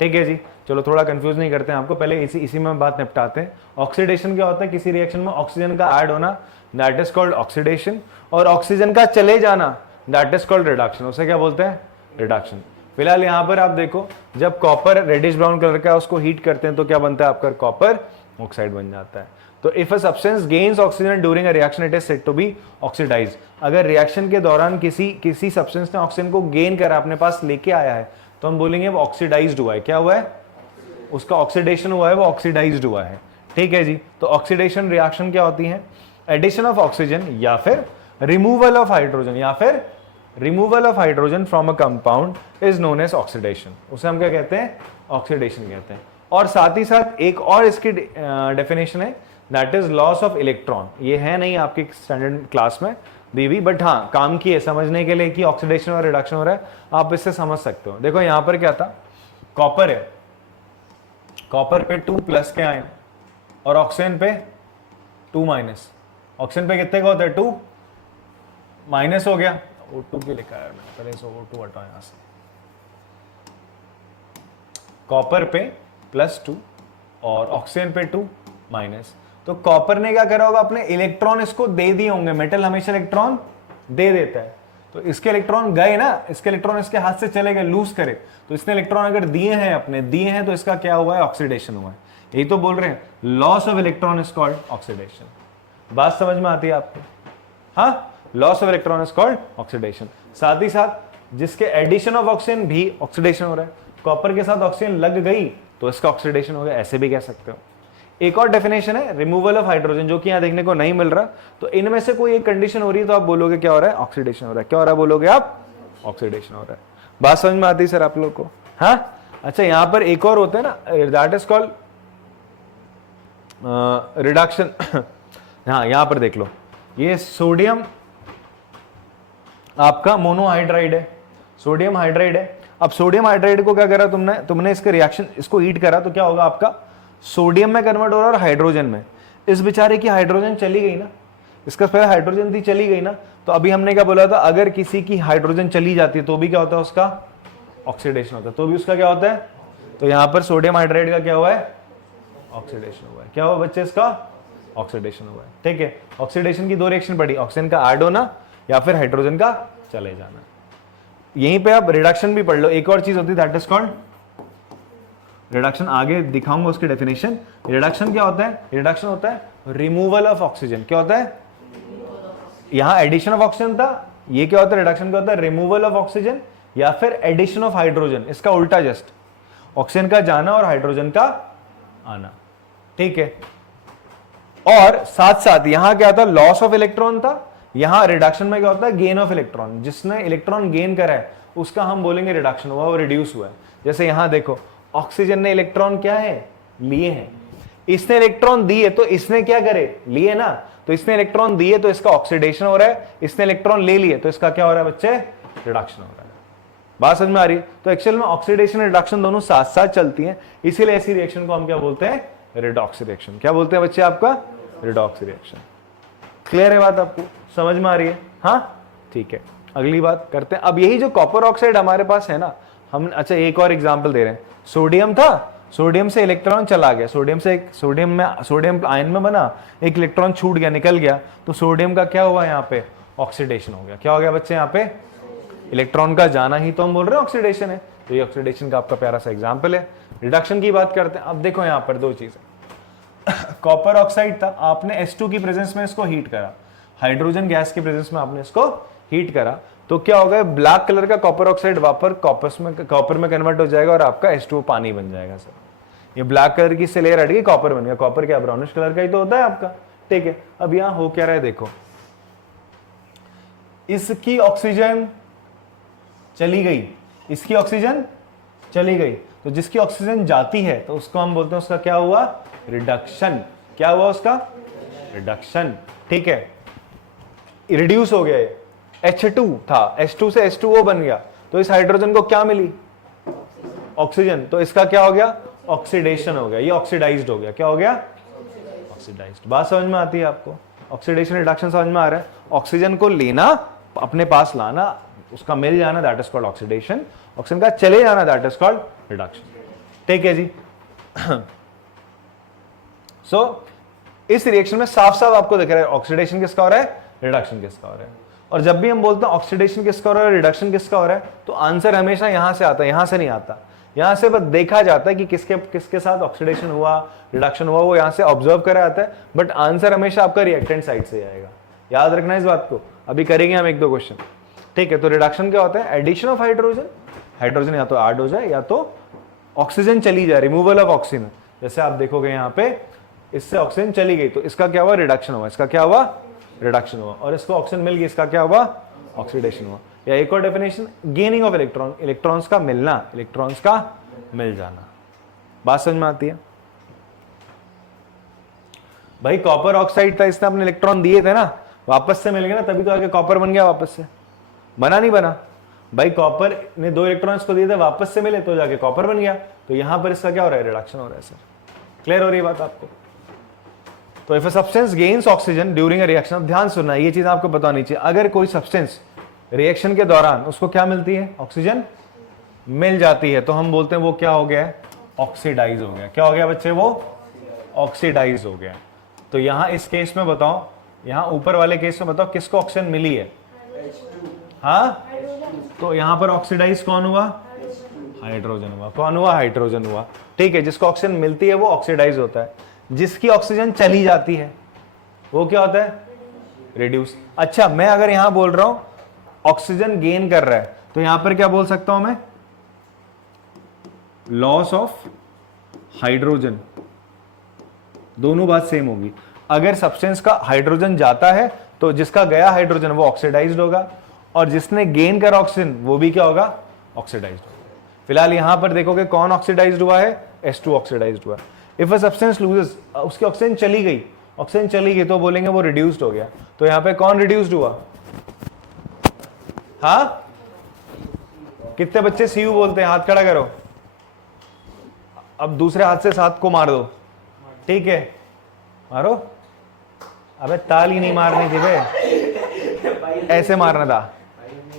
ठीक है जी, चलो थोड़ा कंफ्यूज नहीं करते हैं आपको, पहले इसी में बात निपटाते हैं। ऑक्सीडेशन क्या होता है, किसी रिएक्शन में ऑक्सीजन का ऐड होना, दैट इज कॉल्ड ऑक्सीडेशन, और ऑक्सीजन का चले जाना, दैट इज कॉल्ड रिडक्शन। उसे क्या बोलते हैं, रिडक्शन। फिलहाल यहां पर आप देखो, जब कॉपर रेडिश ब्राउन कलर का है उसको हीट करते हैं तो क्या बनता है आपका, कॉपर ऑक्साइड बन जाता है। तो if a substance gains oxygen during a reaction it is said to be oxidised. अगर रिएक्शन के दौरान किसी सब्सटेंस ने ऑक्सीजन को गेन करा, अपने पास लेके आया है, तो हम बोलेंगे वो ऑक्सीडाइज्ड हुआ है। क्या हुआ है, उसका ऑक्सीडेशन हुआ है, वो ऑक्सीडाइज्ड हुआ है। ठीक है जी, तो ऑक्सीडेशन रिएक्शन क्या होती है, एडिशन ऑफ ऑक्सीजन या फिर रिमूवल ऑफ हाइड्रोजन, या फिर removal of hydrogen from a compound is known as oxidation. उसे हम क्या कहते हैं, ऑक्सीडेशन कहते हैं। और साथ ही साथ एक और इसकी डेफिनेशन है, that is loss of electron. ये है नहीं आपकी स्टैंडर्ड क्लास में दी, बट हाँ काम की है समझने के लिए कि ऑक्सीडेशन और रिडक्शन हो रहा है, आप इससे समझ सकते हो। देखो यहां पर क्या था, कॉपर है, कॉपर पे 2 प्लस के आए और ऑक्सीजन पे 2 माइनस। ऑक्सीजन पे कितने का होता है, 2 माइनस हो गया, O2 के लिखा है पहले, सो O2 हटाओ यहां से। कॉपर पे +2 और ऑक्सीजन पे 2 माइनस। तो कॉपर ने क्या करा होगा, अपने इलेक्ट्रॉन इसको दे दिए होंगे, मेटल हमेशा इलेक्ट्रॉन दे देता है, तो इसके इलेक्ट्रॉन गए ना, इसके इलेक्ट्रॉन इसके हाथ से चले गए, लूज करे, तो इसने इलेक्ट्रॉन अगर दिए हैं, अपने दिए हैं, तो इसका क्या हुआ है, ऑक्सीडेशन हुआ है। यही तो बोल रहे हैं, loss of electron is called oxidation. बात समझ में आती है आपको? हाँ, loss of electron is called oxidation. साथ ही साथ जिसके एडिशन ऑफ ऑक्सीजन भी ऑक्सीडेशन हो रहा है, कॉपर के साथ ऑक्सीजन लग गई तो इसका ऑक्सीडेशन हो गया, ऐसे भी कह सकते हो। एक और डेफिनेशन है रिमूवल ऑफ हाइड्रोजन, जो कि यहां देखने को नहीं मिल रहा। तो इनमें से कोई एक कंडीशन हो रही है तो आप बोलोगे क्या हो रहा है, ऑक्सीडेशन हो रहा है। क्या हो रहा है बोलोगे आप, ऑक्सीडेशन हो रहा है। बात समझ में आती है सर आप लोग को? हाँ, अच्छा, यहां पर एक और होता है ना, दैट इज कॉल्ड रिडक्शन। हाँ, यहां पर देख लो, ये सोडियम आपका मोनोहाइड्राइड है, सोडियम हाइड्राइड है। अब सोडियम हाइड्राइड को क्या करा तुमने इसके रिएक्शन, इसको हीट करा तो क्या होगा आपका, सोडियम में कन्वर्ट हो रहा है और हाइड्रोजन में। इस बेचारे की हाइड्रोजन चली गई ना, इसका पहले हाइड्रोजन थी, चली गई ना। तो अभी हमने क्या बोला था, अगर किसी की हाइड्रोजन चली जाती है तो भी क्या होता है, उसका ऑक्सीडेशन होता है, तो भी उसका क्या होता है। तो यहां पर सोडियम हाइड्राइड का क्या हुआ है, ऑक्सीडेशन हुआ है। क्या हुआ बच्चे, इसका ऑक्सीडेशन हुआ है। ठीक है, ऑक्सीडेशन की दो रिएक्शन पड़ी, ऑक्सीजन का ऐड होना या फिर हाइड्रोजन का चले जाना। यहीं पे आप रिडक्शन भी पढ़ लो। एक और चीज होती है दैट इज कॉल्ड रिडक्शन, आगे दिखाऊंगा उसकी डेफिनेशन। रिडक्शन क्या होता है, रिडक्शन होता है रिमूवल ऑफ ऑक्सीजन। क्या होता है, यहां एडिशन ऑफ ऑक्सीजन था, ये क्या होता है, रिडक्शन क्या होता है, रिमूवल ऑफ ऑक्सीजन या फिर एडिशन ऑफ हाइड्रोजन, इसका उल्टा, जस्ट ऑक्सीजन का जाना और हाइड्रोजन का आना। ठीक है, और साथ साथ यहां क्या था, लॉस ऑफ इलेक्ट्रॉन था, यहां रिडक्शन में क्या होता है, गेन ऑफ इलेक्ट्रॉन। जिसने इलेक्ट्रॉन गेन करा है उसका हम बोलेंगे रिडक्शन हुआ, वो रिड्यूस हुआ है। जैसे यहां देखो, ऑक्सीजन ने इलेक्ट्रॉन क्या है, लिए हैं, इसने इलेक्ट्रॉन दिए तो इसने क्या करे, लिए ना, तो इसने इलेक्ट्रॉन दिए तो इसका ऑक्सीडेशन हो रहा है, इसने इलेक्ट्रॉन ले लिए तो इसका क्या हो रहा है बच्चे, रिडक्शन हो रहा है। बात समझ में आ रही है? तो एक्चुअल में ऑक्सीडेशन और रिडक्शन दोनों साथ साथ चलती हैं, इसीलिए ऐसी रिएक्शन को हम क्या बोलते हैं, रिडॉक्स रिएक्शन। क्या बोलते हैं बच्चे आपका, रिडॉक्स रिएक्शन। क्लियर है बात आपको, समझ में आ रही है? हाँ, ठीक है, अगली बात करते हैं। अब यही जो कॉपर ऑक्साइड हमारे पास है ना, हम अच्छा एक और एग्जांपल दे रहे हैं। सोडियम था, सोडियम से इलेक्ट्रॉन चला गया, सोडियम आयन में बना, एक इलेक्ट्रॉन छूट गया, निकल गया, तो सोडियम का क्या हुआ, यहाँ पे ऑक्सीडेशन हो गया। क्या हो गया बच्चे, यहाँ पे इलेक्ट्रॉन का जाना ही तो हम बोल रहे हैं ऑक्सीडेशन है। तो ये ऑक्सीडेशन का आपका प्यारा सा एग्जाम्पल है। रिडक्शन की बात करते हैं। अब देखो यहाँ पर दो चीजें, कॉपर ऑक्साइड था, आपने H2 की प्रेजेंस में इसको हीट करा, हाइड्रोजन गैस की प्रेजेंस में आपने इसको हीट करा, तो क्या होगा, ब्लैक कलर का कॉपर ऑक्साइड वापर कॉपर में कन्वर्ट हो जाएगा और आपका H2O पानी बन जाएगा। सर, ये ब्लैक कलर की से लेयर हट गई, कॉपर बन गया। कॉपर क्या ब्राउनिश कलर का ही तो होता है आपका। ठीक है, अब यहां हो क्या रहा है, देखो, इसकी ऑक्सीजन चली गई, इसकी ऑक्सीजन चली गई, तो जिसकी ऑक्सीजन जाती है तो उसको हम बोलते हैं, उसका क्या हुआ, रिडक्शन। क्या हुआ उसका, रिडक्शन। ठीक है, रिड्यूस हो गया, ये H2 था, H2 से H2O बन गया, तो इस हाइड्रोजन को क्या मिली, ऑक्सीजन, तो इसका क्या हो गया, ऑक्सीडेशन हो गया, ये ऑक्सीडाइज्ड हो गया। क्या हो गया, ऑक्सीडाइज्ड। बात समझ में आती है आपको, ऑक्सीडेशन रिडक्शन समझ में आ रहा है। ऑक्सीजन को लेना, अपने पास लाना, उसका मिल जाना, that is called oxidation. Oxygen का चले जाना, दैट इज कॉल्ड रिडक्शन। ठीक है जी। सो इस रिएक्शन में साफ साफ आपको दिख रहा है ऑक्सीडेशन किसका हो रहा है, रिडक्शन किसका हो रहा है। और जब भी हम बोलते हैं ऑक्सीडेशन किसका हो रहा है, रिडक्शन किसका हो रहा है, तो आंसर हमेशा यहां से आता है, यहां से नहीं आता। यहां से बस देखा जाता है कि किसके किसके साथ ऑक्सीडेशन हुआ, रिडक्शन हुआ, वो यहां से ऑब्जर्व करा जाता है, बट आंसर हमेशा आपका रिएक्टेंट साइड से आएगा। याद रखना इस बात को, अभी करेंगे हम एक दो क्वेश्चन। ठीक है, तो रिडक्शन क्या होता है, एडिशन ऑफ हाइड्रोजन, हाइड्रोजन या तो ऐड हो जाए या तो ऑक्सीजन चली जाए, रिमूवल ऑफ ऑक्सीजन। जैसे आप देखोगे यहाँ पे, इससे ऑक्सीजन चली गई तो इसका क्या हुआ, रिडक्शन हुआ, इसका क्या हुआ, रिडक्शन हुआ, और इसको ऑक्सीजन मिल गई, इसका क्या हुआ, ऑक्सीडेशन हुआ। या एक और definition, gaining of electron, electrons का मिलना, इलेक्ट्रॉन्स का मिल जाना। बात समझ में आती है भाई? कॉपर ऑक्साइड था, इसने अपने इलेक्ट्रॉन दिए थे ना, वापस से मिल गया ना, तभी तो आगे कॉपर बन गया, वापस से बना नहीं बना भाई, कॉपर ने दो इलेक्ट्रॉन्स को दिए थे, वापस से मिले तो जाके कॉपर बन गया। तो यहां पर इसका क्या हो रहा है, रिडक्शन हो रहा है। सर, क्लियर हो रही है बात आपको? तो if a substance gains oxygen during a reaction, ध्यान सुनना, ये चीज आपको बतानी चाहिए, अगर कोई सब्सटेंस रिएक्शन के दौरान उसको क्या मिलती है, ऑक्सीजन मिल जाती है, तो हम बोलते हैं वो क्या हो गया है, ऑक्सीडाइज हो गया। क्या हो गया बच्चे, वो ऑक्सीडाइज हो गया। तो यहां इस केस में बताओ, यहां ऊपर वाले केस में बताओ, किसको ऑक्सीजन मिली है, हाँ, तो यहां पर ऑक्सीडाइज कौन हुआ? हाइड्रोजन हुआ। कौन हुआ? हाइड्रोजन हुआ। ठीक है, जिसको ऑक्सीजन मिलती है वो ऑक्सीडाइज होता है, जिसकी ऑक्सीजन चली जाती है वो क्या होता है? रिड्यूस। अच्छा, मैं अगर यहां बोल रहा हूं ऑक्सीजन गेन कर रहा है तो यहां पर क्या बोल सकता हूं मैं? Loss of hydrogen. दोनों बात सेम होगी। अगर सब्सटेंस का हाइड्रोजन जाता है तो जिसका गया हाइड्रोजन वो ऑक्सीडाइज्ड होगा, और जिसने गेन करा ऑक्सीजन वो भी क्या होगा? ऑक्सीडाइज्ड होगा। फिलहाल यहां पर देखोगे कौन ऑक्सीडाइज्ड हुआ है? H2 ऑक्सीडाइज्ड हुआ। इफ अ सब्सटेंस लूजेस, उसकी ऑक्सीजन चली गई, ऑक्सीजन चली गई तो बोलेंगे वो रिड्यूस्ड हो गया। तो यहां पे कौन रिड्यूस्ड हुआ? हाँ, कितने बच्चे Cu बोलते हैं? हाथ खड़ा करो। अब दूसरे हाथ से 7 को मार दो। ठीक है, मारो। अबे ताल ही नहीं मारनी थी बे, ऐसे मारना था।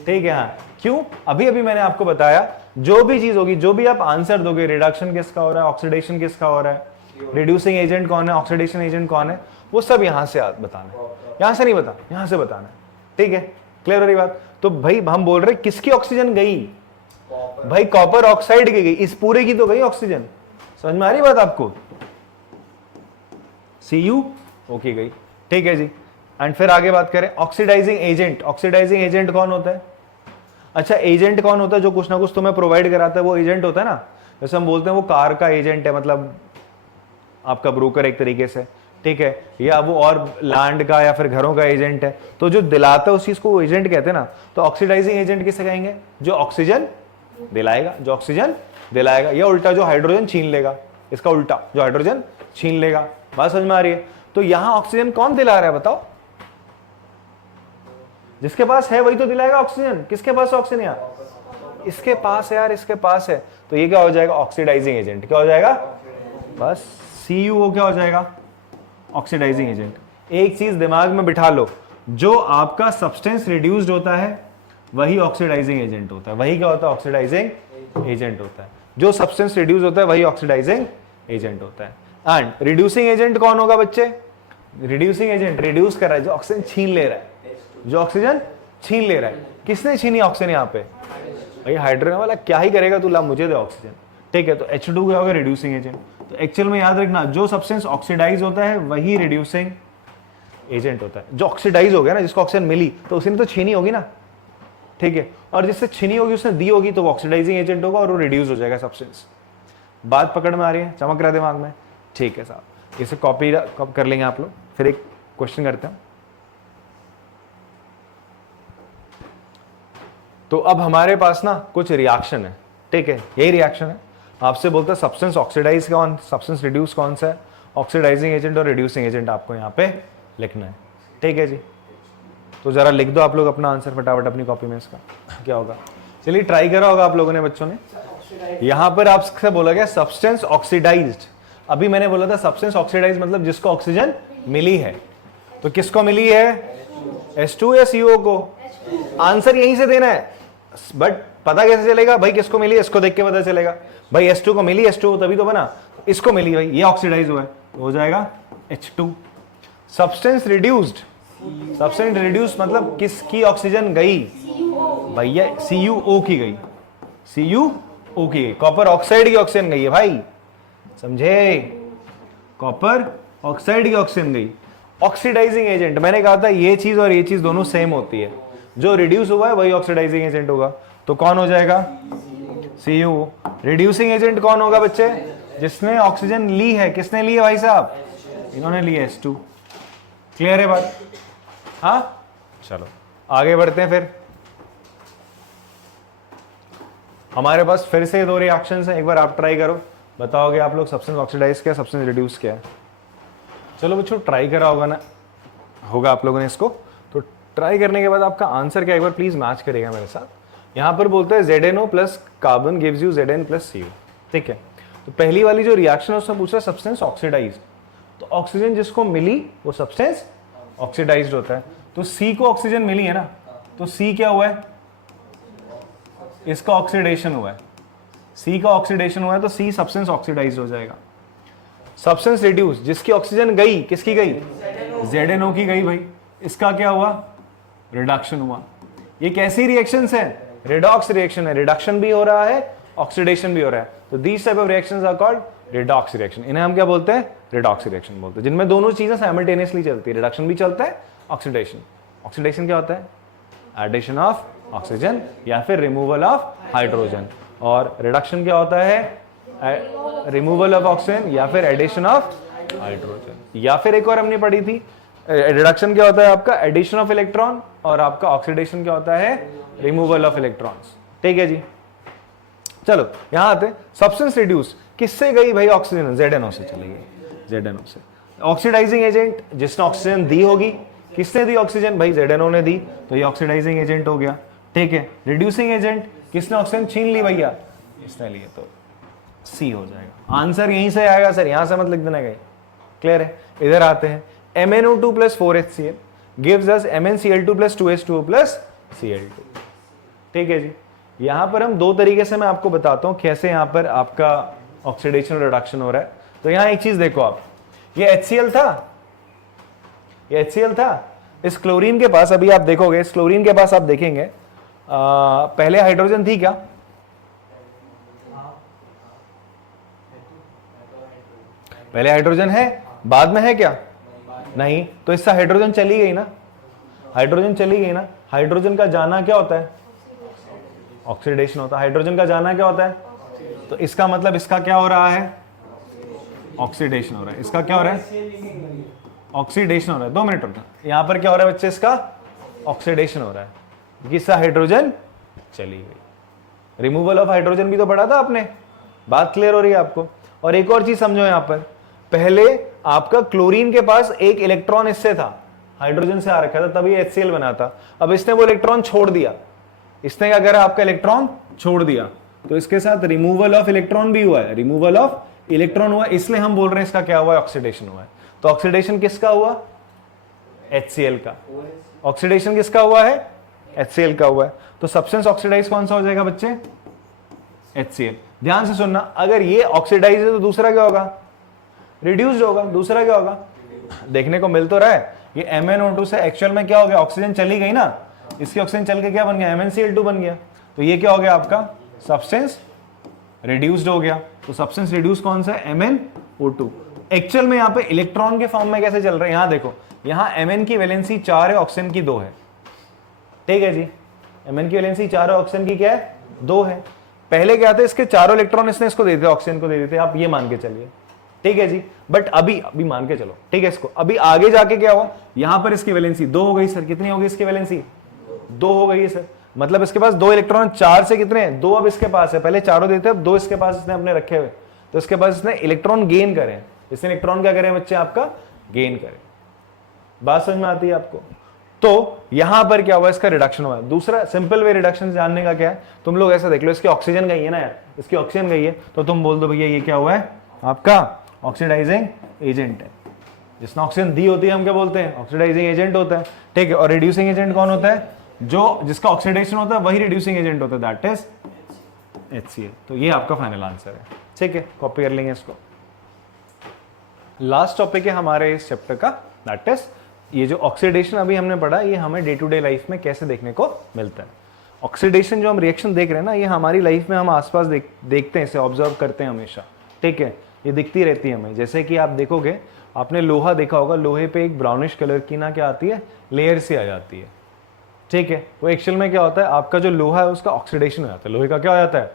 ठीक है, हाँ। क्यों? अभी अभी मैंने आपको बताया जो भी चीज होगी, जो भी आप आंसर दोगे, रिडक्शन किसका हो रहा है, ऑक्सीडेशन किसका हो रहा है, रिड्यूसिंग एजेंट कौन है, ऑक्सीडेशन एजेंट कौन है, वो सब यहां से बताना है। यहां से नहीं बता, यहां से बताना है। ठीक है, क्लियर हो रही बात? तो भाई हम बोल रहे किसकी ऑक्सीजन गई? भाई कॉपर ऑक्साइड की गई। इस पूरे की तो गई ऑक्सीजन। समझ में आ रही बात आपको? Cu ओके गई। ठीक है जी। एंड फिर आगे बात करें ऑक्सीडाइजिंग एजेंट। ऑक्सीडाइजिंग एजेंट कौन होता है? अच्छा, एजेंट कौन होता है? जो कुछ ना कुछ तुम्हें प्रोवाइड कराता है वो एजेंट होता है ना। जैसे हम बोलते हैं वो कार का एजेंट है, मतलब आपका ब्रोकर एक तरीके से। ठीक है, या वो और लैंड का या फिर घरों का एजेंट है। तो जो दिलाता है उस चीज को वो एजेंट कहते हैं ना। तो ऑक्सीडाइजिंग एजेंट किसे कहेंगे? जो ऑक्सीजन दिलाएगा, जो ऑक्सीजन दिलाएगा, या उल्टा जो हाइड्रोजन छीन लेगा। इसका उल्टा, जो हाइड्रोजन छीन लेगा। बात समझ में आ रही है? तो यहां ऑक्सीजन कौन दिला रहा है बताओ? जिसके पास है वही तो दिलाएगा ऑक्सीजन। किसके पास ऑक्सीजन? यार इसके पास है, यार इसके पास है। तो ये क्या हो जाएगा? Oxidising agent. क्या हो जाएगा? बस Cu क्या हो जाएगा? Oxidising agent. एक चीज दिमाग में बिठा लो, जो आपका सब्सटेंस रिड्यूस्ड होता है वही ऑक्सीडाइजिंग एजेंट होता है। वही क्या होता है? ऑक्सीडाइजिंग एजेंट होता है। जो सब्सटेंस रिड्यूस होता है वही ऑक्सीडाइजिंग एजेंट होता है। एंड रिड्यूसिंग एजेंट कौन होगा बच्चे? रिड्यूसिंग एजेंट रिड्यूस कर रहा है, जो ऑक्सीजन छीन ले रहा है, जो ऑक्सीजन छीन ले रहा है। किसने छीनी ऑक्सीजन? यहाँ पे भाई हाइड्रोजन वाला। क्या ही करेगा तू? ला मुझे दे ऑक्सीजन। ठीक है, तो H2 क्या होगा? Reducing agent. तो एक्चुअल में याद रखना, जो सब्सटेंस ऑक्सीडाइज होता है वही रिड्यूसिंग एजेंट होता है। जो ऑक्सीडाइज हो गया ना, जिसको ऑक्सीजन मिली, तो उसने तो छीनी होगी ना। ठीक है, और जिससे छीनी होगी उसने दी होगी, तो वो ऑक्सीडाइजिंग एजेंट होगा और वो रिड्यूस हो जाएगा सब्सटेंस। बात पकड़ में आ रही है? चमक रहा है दिमाग में? ठीक है साहब, इसे कॉपी कर लेंगे आप लोग। फिर एक क्वेश्चन करते हैं। तो अब हमारे पास ना कुछ रिएक्शन है। ठीक है, यही रिएक्शन है। आपसे बोलता है सब्सटेंस ऑक्सीडाइज कौन, सब्सटेंस रिड्यूस कौन सा है, ऑक्सीडाइजिंग एजेंट और रिड्यूसिंग एजेंट आपको यहाँ पे लिखना है। ठीक है जी, तो जरा लिख दो आप लोग अपना आंसर फटाफट अपनी कॉपी में। इसका क्या होगा? चलिए ट्राई करा होगा आप लोगों ने, बच्चों ने। यहां पर आपसे बोला गया सब्सटेंस ऑक्सीडाइज्ड। अभी मैंने बोला था सब्सटेंस ऑक्सीडाइज मतलब जिसको ऑक्सीजन मिली है। तो किसको मिली है? H2 या CO को? आंसर यहीं से देना है। बट पता कैसे चलेगा भाई किसको मिली? इसको देख के पता चलेगा भाई H2 को मिली, H2 तभी तो बना। इसको मिली भाई, ये ऑक्सीडाइज हुआ है, तो हो जाएगा H2। Substance reduced, substance reduce मतलब किसकी ऑक्सीजन गई? भैया CuO की गई, CuO की गई। कॉपर ऑक्साइड की ऑक्सीजन गई है भाई, समझे? कॉपर ऑक्साइड की ऑक्सीजन गई। ऑक्सीडाइजिंग एजेंट मैंने कहा था ये चीज और ये चीज दोनों सेम होती है। जो रिड्यूस हुआ है वही ऑक्सीडाइजिंग एजेंट होगा। तो कौन हो जाएगा? Cu। रिड्यूसिंग एजेंट कौन होगा बच्चे? जिसने ऑक्सीजन ली है। किसने ली है भाई साहब? इन्होंने ली है, H2। क्लियर है बात? हाँ, चलो आगे बढ़ते हैं। फिर हमारे पास फिर से दो रिएक्शंस हैं, एक बार आप ट्राई करो, बताओगे आप लोग सब्सटेंस ऑक्सीडाइज क्या, सब्सटेंस रिड्यूस क्या है। चलो बच्चों ट्राई करा होगा ना, होगा आप लोगों ने इसको। तो ट्राई करने के बाद आपका आंसर क्या, एक बार प्लीज मैच करेगा मेरे साथ। यहां पर बोलते हैं ZnO plus carbon gives you Zn plus Cu। ठीक है, तो पहली वाली जो रिएक्शन है उसमें पूछा सब्सटेंस ऑक्सीडाइज। तो ऑक्सीजन जिसको मिली वो सब्सटेंस ऑक्सीडाइज्ड होता है। तो C को ऑक्सीजन मिली है ना, तो C क्या हुआ है? इसका ऑक्सीडेशन हुआ है। C का ऑक्सीडेशन हुआ है तो C सब्सटेंस ऑक्सीडाइज्ड हो जाएगा। सब्सटेंस रिड्यूस जिसकी ऑक्सीजन गई, किसकी गई? ZnO की गई भाई। इसका क्या हुआ? रिडक्शन हुआ। ये कैसी रिएक्शंस है? रिडॉक्स रिएक्शन है, रिडक्शन भी हो रहा है, ऑक्सीडेशन भी हो रहा है। तो these type of reactions are called redox reaction. इन्हें हम क्या बोलते हैं? रिडॉक्स रिएक्शन बोलते हैं, जिनमें दोनों चीजें साइमल्टेनियसली चलती है, रिडक्शन भी चलता है, ऑक्सीडेशन। ऑक्सीडेशन क्या होता है? एडिशन ऑफ ऑक्सीजन या फिर रिमूवल ऑफ हाइड्रोजन। और रिडक्शन क्या होता है? रिमूवल ऑफ ऑक्सीजन या फिर एडिशन ऑफ हाइड्रोजन। या फिर एक और हमने पढ़ी थी, रिडक्शन क्या होता है आपका? एडिशन ऑफ इलेक्ट्रॉन, और आपका ऑक्सीडेशन क्या होता है? Removal of electrons. ठीक है जी, चलो यहां आते। सब्सटेंस रिड्यूस किससे गई भाई? ऑक्सीजन ZNO से चली गई, ZNO से। ऑक्सीडाइजिंग एजेंट जिसने ऑक्सीजन दी होगी, किसने दी ऑक्सीजन? भाई ZNO ने दी, तो ये ऑक्सीडाइजिंग एजेंट हो गया। ठीक है, रिड्यूसिंग एजेंट किसने ऑक्सीजन छीन ली भैया? इसने लिए, तो C हो जाएगा। आंसर यहीं से आएगा सर, यहां से मत लिख देना कहीं। क्लियर है? इधर आते हैं। MnO2 + 4HCl gives us MnCl2 + 2H2O + Cl2। ठीक है जी, यहां पर हम दो तरीके से मैं आपको बताता हूं कैसे यहां पर आपका ऑक्सीडेशन रिडक्शन हो रहा है। तो यहां एक चीज देखो आप, ये HCl था, ये HCl था। इस क्लोरीन के पास, अभी आप देखोगे इस क्लोरीन के पास आप देखेंगे पहले हाइड्रोजन थी क्या? पहले हाइड्रोजन है, बाद में है क्या? नहीं। तो इससे हाइड्रोजन चली गई ना, हाइड्रोजन चली गई ना। हाइड्रोजन का जाना क्या होता है? ऑक्सीडेशन होता है। हाइड्रोजन का जाना क्या होता है? तो इसका मतलब इसका क्या हो रहा है? ऑक्सीडेशन हो रहा है। इसका क्या हो रहा है? ऑक्सीडेशन हो रहा है। 2 मिनट रुकना, यहां पर क्या हो रहा है बच्चे? इसका ऑक्सीडेशन हो रहा है क्योंकि इससे हाइड्रोजन चली गई। रिमूवल ऑफ हाइड्रोजन भी तो पढ़ा था आपने, बात क्लियर हो रही है आपको? और एक और चीज समझो, यहां पर पहले आपका क्लोरीन के पास एक इलेक्ट्रॉन इससे था, हाइड्रोजन से आ रखा था, तभी HCl बना था। अब इसने वो इलेक्ट्रॉन छोड़ दिया, इसने क्या करा? आपका इलेक्ट्रॉन छोड़ दिया, तो इसके साथ रिमूवल ऑफ इलेक्ट्रॉन भी हुआ है, रिमूवल ऑफ इलेक्ट्रॉन हुआ, इसलिए हम बोल रहे हैं इसका क्या हुआ है? ऑक्सीडेशन हुआ है। तो ऑक्सीडेशन किसका हुआ? HCl का। ऑक्सीडेशन किसका हुआ है? HCl का हुआ है। तो सब्सटेंस ऑक्सीडाइज कौन सा हो जाएगा बच्चे? HCl। ध्यान से सुनना, अगर ये ऑक्सीडाइज है तो दूसरा क्या होगा? रिड्यूस्ड होगा। दूसरा क्या होगा? देखने को मिल तो रहा है, ये MnO2 से एक्चुअल में क्या हो गया? ऑक्सीजन चली गई ना, इसकी ऑक्सीजन चल के क्या बन गया? MnCl2 बन गया। तो ये क्या हो गया आपका? सब्सटेंस रिड्यूस्ड हो गया। तो सब्सटेंस रिड्यूस कौन सा है? MnO2। एक्चुअल में यहाँ पे इलेक्ट्रॉन के फॉर्म में कैसे चल रहा है? यहाँ देखो, यहाँ Mn की वैलेंसी 4 है, ऑक्सीजन की 2 है। ठीक है जी, Mn की वैलेंसी 4 है, ऑक्सीजन की क्या है? 2 है। पहले क्या था? इसके चारों इलेक्ट्रॉन इसने इसको दे दिए, ऑक्सीजन को दे देते, आप ये मान के चलिए। ठीक है जी, बट अभी मान के चलो, ठीक है इसको। अभी आगे जाके क्या हुआ? यहां पर इसकी वैलेंसी 2 हो गई सर। कितनी हो गई इसकी वैलेंसी? 2 हो गई सर। मतलब इसके पास 2 इलेक्ट्रॉन, 4 से कितने हैं? 2 अब इसके पास है। पहले चारों देते, अब 2 इसके पास इसने अपने रखे हुए, तो इसके पास इसने इलेक्ट्रॉन गेन करे। इसने इलेक्ट्रॉन क्या करे बच्चे? आपका गेन करे। बात समझ में आती है आपको? तो यहां पर क्या हुआ? इसका रिडक्शन हुआ। दूसरा सिंपल वे रिडक्शन जानने का क्या है? तुम लोग ऐसा देख लो, इसकी ऑक्सीजन गई है ना यार, इसकी ऑक्सीजन गई है, तो तुम बोल दो भैया ये क्या हुआ है? आपका ऑक्सीडाइजिंग एजेंट है। जिसने ऑक्सीजन दी होती है हम क्या बोलते हैं? ऑक्सीडाइजिंग एजेंट होता है। ठीक है, और रिड्यूसिंग एजेंट कौन होता है? जो जिसका ऑक्सीडेशन होता है वही रिड्यूसिंग एजेंट होता है, दैट इज HCl। तो ये आपका फाइनल आंसर है। ठीक है, कॉपी कर लेंगे इसको। लास्ट टॉपिक है हमारे इस चैप्टर का, दैट इज ये जो ऑक्सीडेशन अभी हमने पढ़ा, ये हमें डे टू डे लाइफ में कैसे देखने को मिलता है। ऑक्सीडेशन जो हम रिएक्शन देख रहे हैं ना, ये हमारी लाइफ में हम आसपास देखते हैं, इसे ऑब्जर्व करते हैं हमेशा। ठीक है, ये दिखती रहती है हमें। जैसे कि आप देखोगे, आपने लोहा देखा होगा, लोहे पे एक ब्राउनिश कलर की ना क्या आती है? लेयर सी आ जाती है। ठीक है, वो एक्चुअल में क्या होता है? आपका जो लोहा है उसका ऑक्सीडेशन हो जाता है। लोहे का क्या हो जाता है?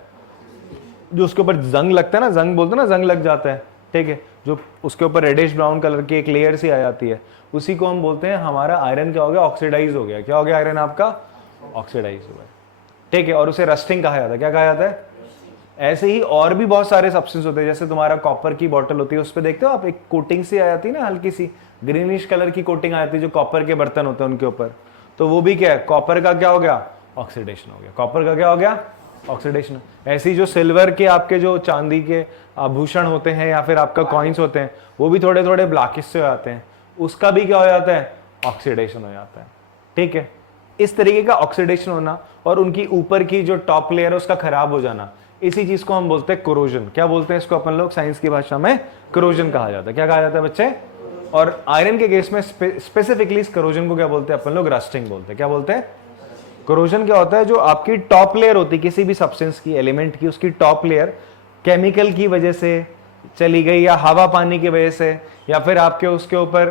जो उसके ऊपर जंग लगता है ना, जंग बोलते हैं ना, जंग लग जाता है। ठीक है, जो उसके ऊपर रेडिश ब्राउन कलर की एक लेयर सी आ जाती है, उसी को हम बोलते हैं हमारा आयरन क्या हो गया? ऑक्सीडाइज हो गया। क्या हो गया? आयरन आपका ऑक्सीडाइज हो गया। ठीक है, और उसे रस्टिंग कहा जाता है। क्या कहा जाता है? ऐसे ही और भी बहुत सारे सब्सटेंस होते हैं, जैसे तुम्हारा कॉपर की बॉटल होती है, उस पर देखते हो आप, एक कोटिंग सी आ जाती है ना, हल्की सी ग्रीनिश कलर की कोटिंग आ जाती है जो कॉपर के बर्तन होते हैं उनके ऊपर। तो वो भी क्या है? कॉपर का क्या हो गया? ऑक्सीडेशन हो गया। कॉपर का क्या हो गया? ऑक्सीडेशन। ऐसे ही जो सिल्वर के, आपके जो चांदी के आभूषण होते हैं या फिर आपका कॉइन्स होते हैं, वो भी थोड़े थोड़े ब्लैकिश से हो जाते हैं, उसका भी क्या हो जाता है? ऑक्सीडेशन हो जाता है। ठीक है, इस तरीके का ऑक्सीडेशन होना और उनकी ऊपर की जो टॉप लेयर है उसका खराब हो जाना, इसी चीज को हम बोलते हैं कोरोजन। क्या बोलते हैं इसको अपन लोग साइंस की भाषा में? कोरोजन कहा जाता है। क्या कहा जाता है बच्चे? और आयरन के केस में स्पेसिफिकली इस कोरोजन को क्या बोलते हैं अपन लोग? रस्टिंग बोलते हैं। क्या बोलते हैं? कोरोजन क्या होता है, जो आपकी टॉप लेयर होती है किसी भी सब्सटेंस की, एलिमेंट की, उसकी टॉप लेयर केमिकल की वजह से चली गई, या हवा पानी की वजह से, या फिर आपके उसके ऊपर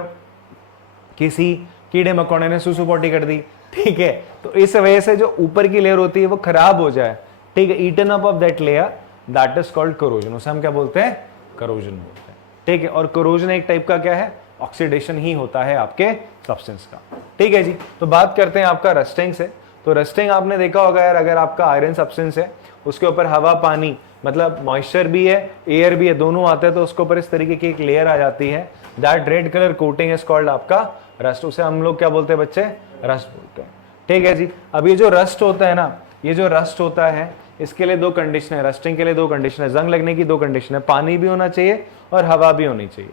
किसी कीड़े मकोड़े ने सुसु पोटी कर दी, ठीक है, तो इस वजह से जो ऊपर की लेयर होती है वो खराब हो जाए, ठीक है, eaten up of that layer, that is called corrosion. उसे हम क्या बोलते हैं, कोरोजन बोलते हैं, ठीक है। और कोरोजन एक टाइप का क्या है, ऑक्सीडेशन ही होता है आपके सब्सटेंस का, ठीक है जी। तो बात करते हैं आपका रस्टिंग से। तो रस्टिंग आपने देखा होगा यार, अगर आपका आयरन सब्सटेंस है, उसके ऊपर हवा पानी मतलब मॉइस्चर भी है, एयर भी है, दोनों आते हैं, तो उसके ऊपर इस तरीके की एक लेयर आ जाती है, that red colour coating is called आपका रस्ट। उसे हम लोग क्या बोलते हैं बच्चे, रस्ट बोलते हैं, ठीक है जी। अब ये जो रस्ट होता है ना, ये जो रस्ट होता है, इसके लिए दो कंडीशन है, रस्टिंग के लिए दो कंडीशन है, जंग लगने की दो कंडीशन है, पानी भी होना चाहिए और हवा भी होनी चाहिए,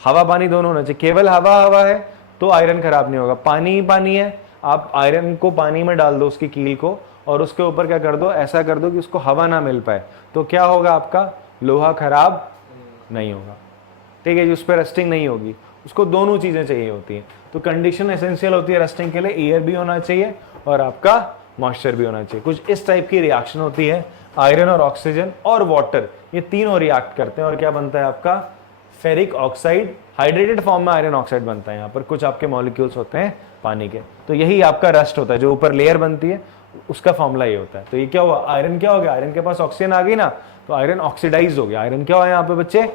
हवा पानी दोनों होना चाहिए। केवल हवा हवा है तो आयरन खराब नहीं होगा, पानी ही पानी है, आप आयरन को पानी में डाल दो, उसकी कील को, और उसके ऊपर क्या कर दो, ऐसा कर दो कि उसको हवा ना मिल पाए, तो क्या होगा, आपका लोहा खराब नहीं होगा, ठीक है जी, उस पर रस्टिंग नहीं होगी। उसको दोनों चीजें चाहिए होती हैं, तो कंडीशन एसेंशियल होती है रस्टिंग के लिए, एयर भी होना चाहिए और आपका मॉइस्चर भी होना चाहिए। कुछ इस टाइप की रिएक्शन होती है, आयरन और ऑक्सीजन और वाटर, ये तीनों रिएक्ट करते हैं और क्या बनता है आपका फेरिक ऑक्साइड, हाइड्रेटेड फॉर्म में आयरन ऑक्साइड बनता है। यहाँ पर कुछ आपके मॉलिक्यूल्स होते हैं पानी के, तो यही आपका रस्ट होता है, जो ऊपर लेयर बनती है उसका फॉर्मूला ये होता है। तो ये क्या हुआ, आयरन क्या हो गया, आयरन के पास ऑक्सीजन आ गई ना, तो आयरन ऑक्सीडाइज हो गया, आयरन क्या हुआ यहाँ पे बच्चे,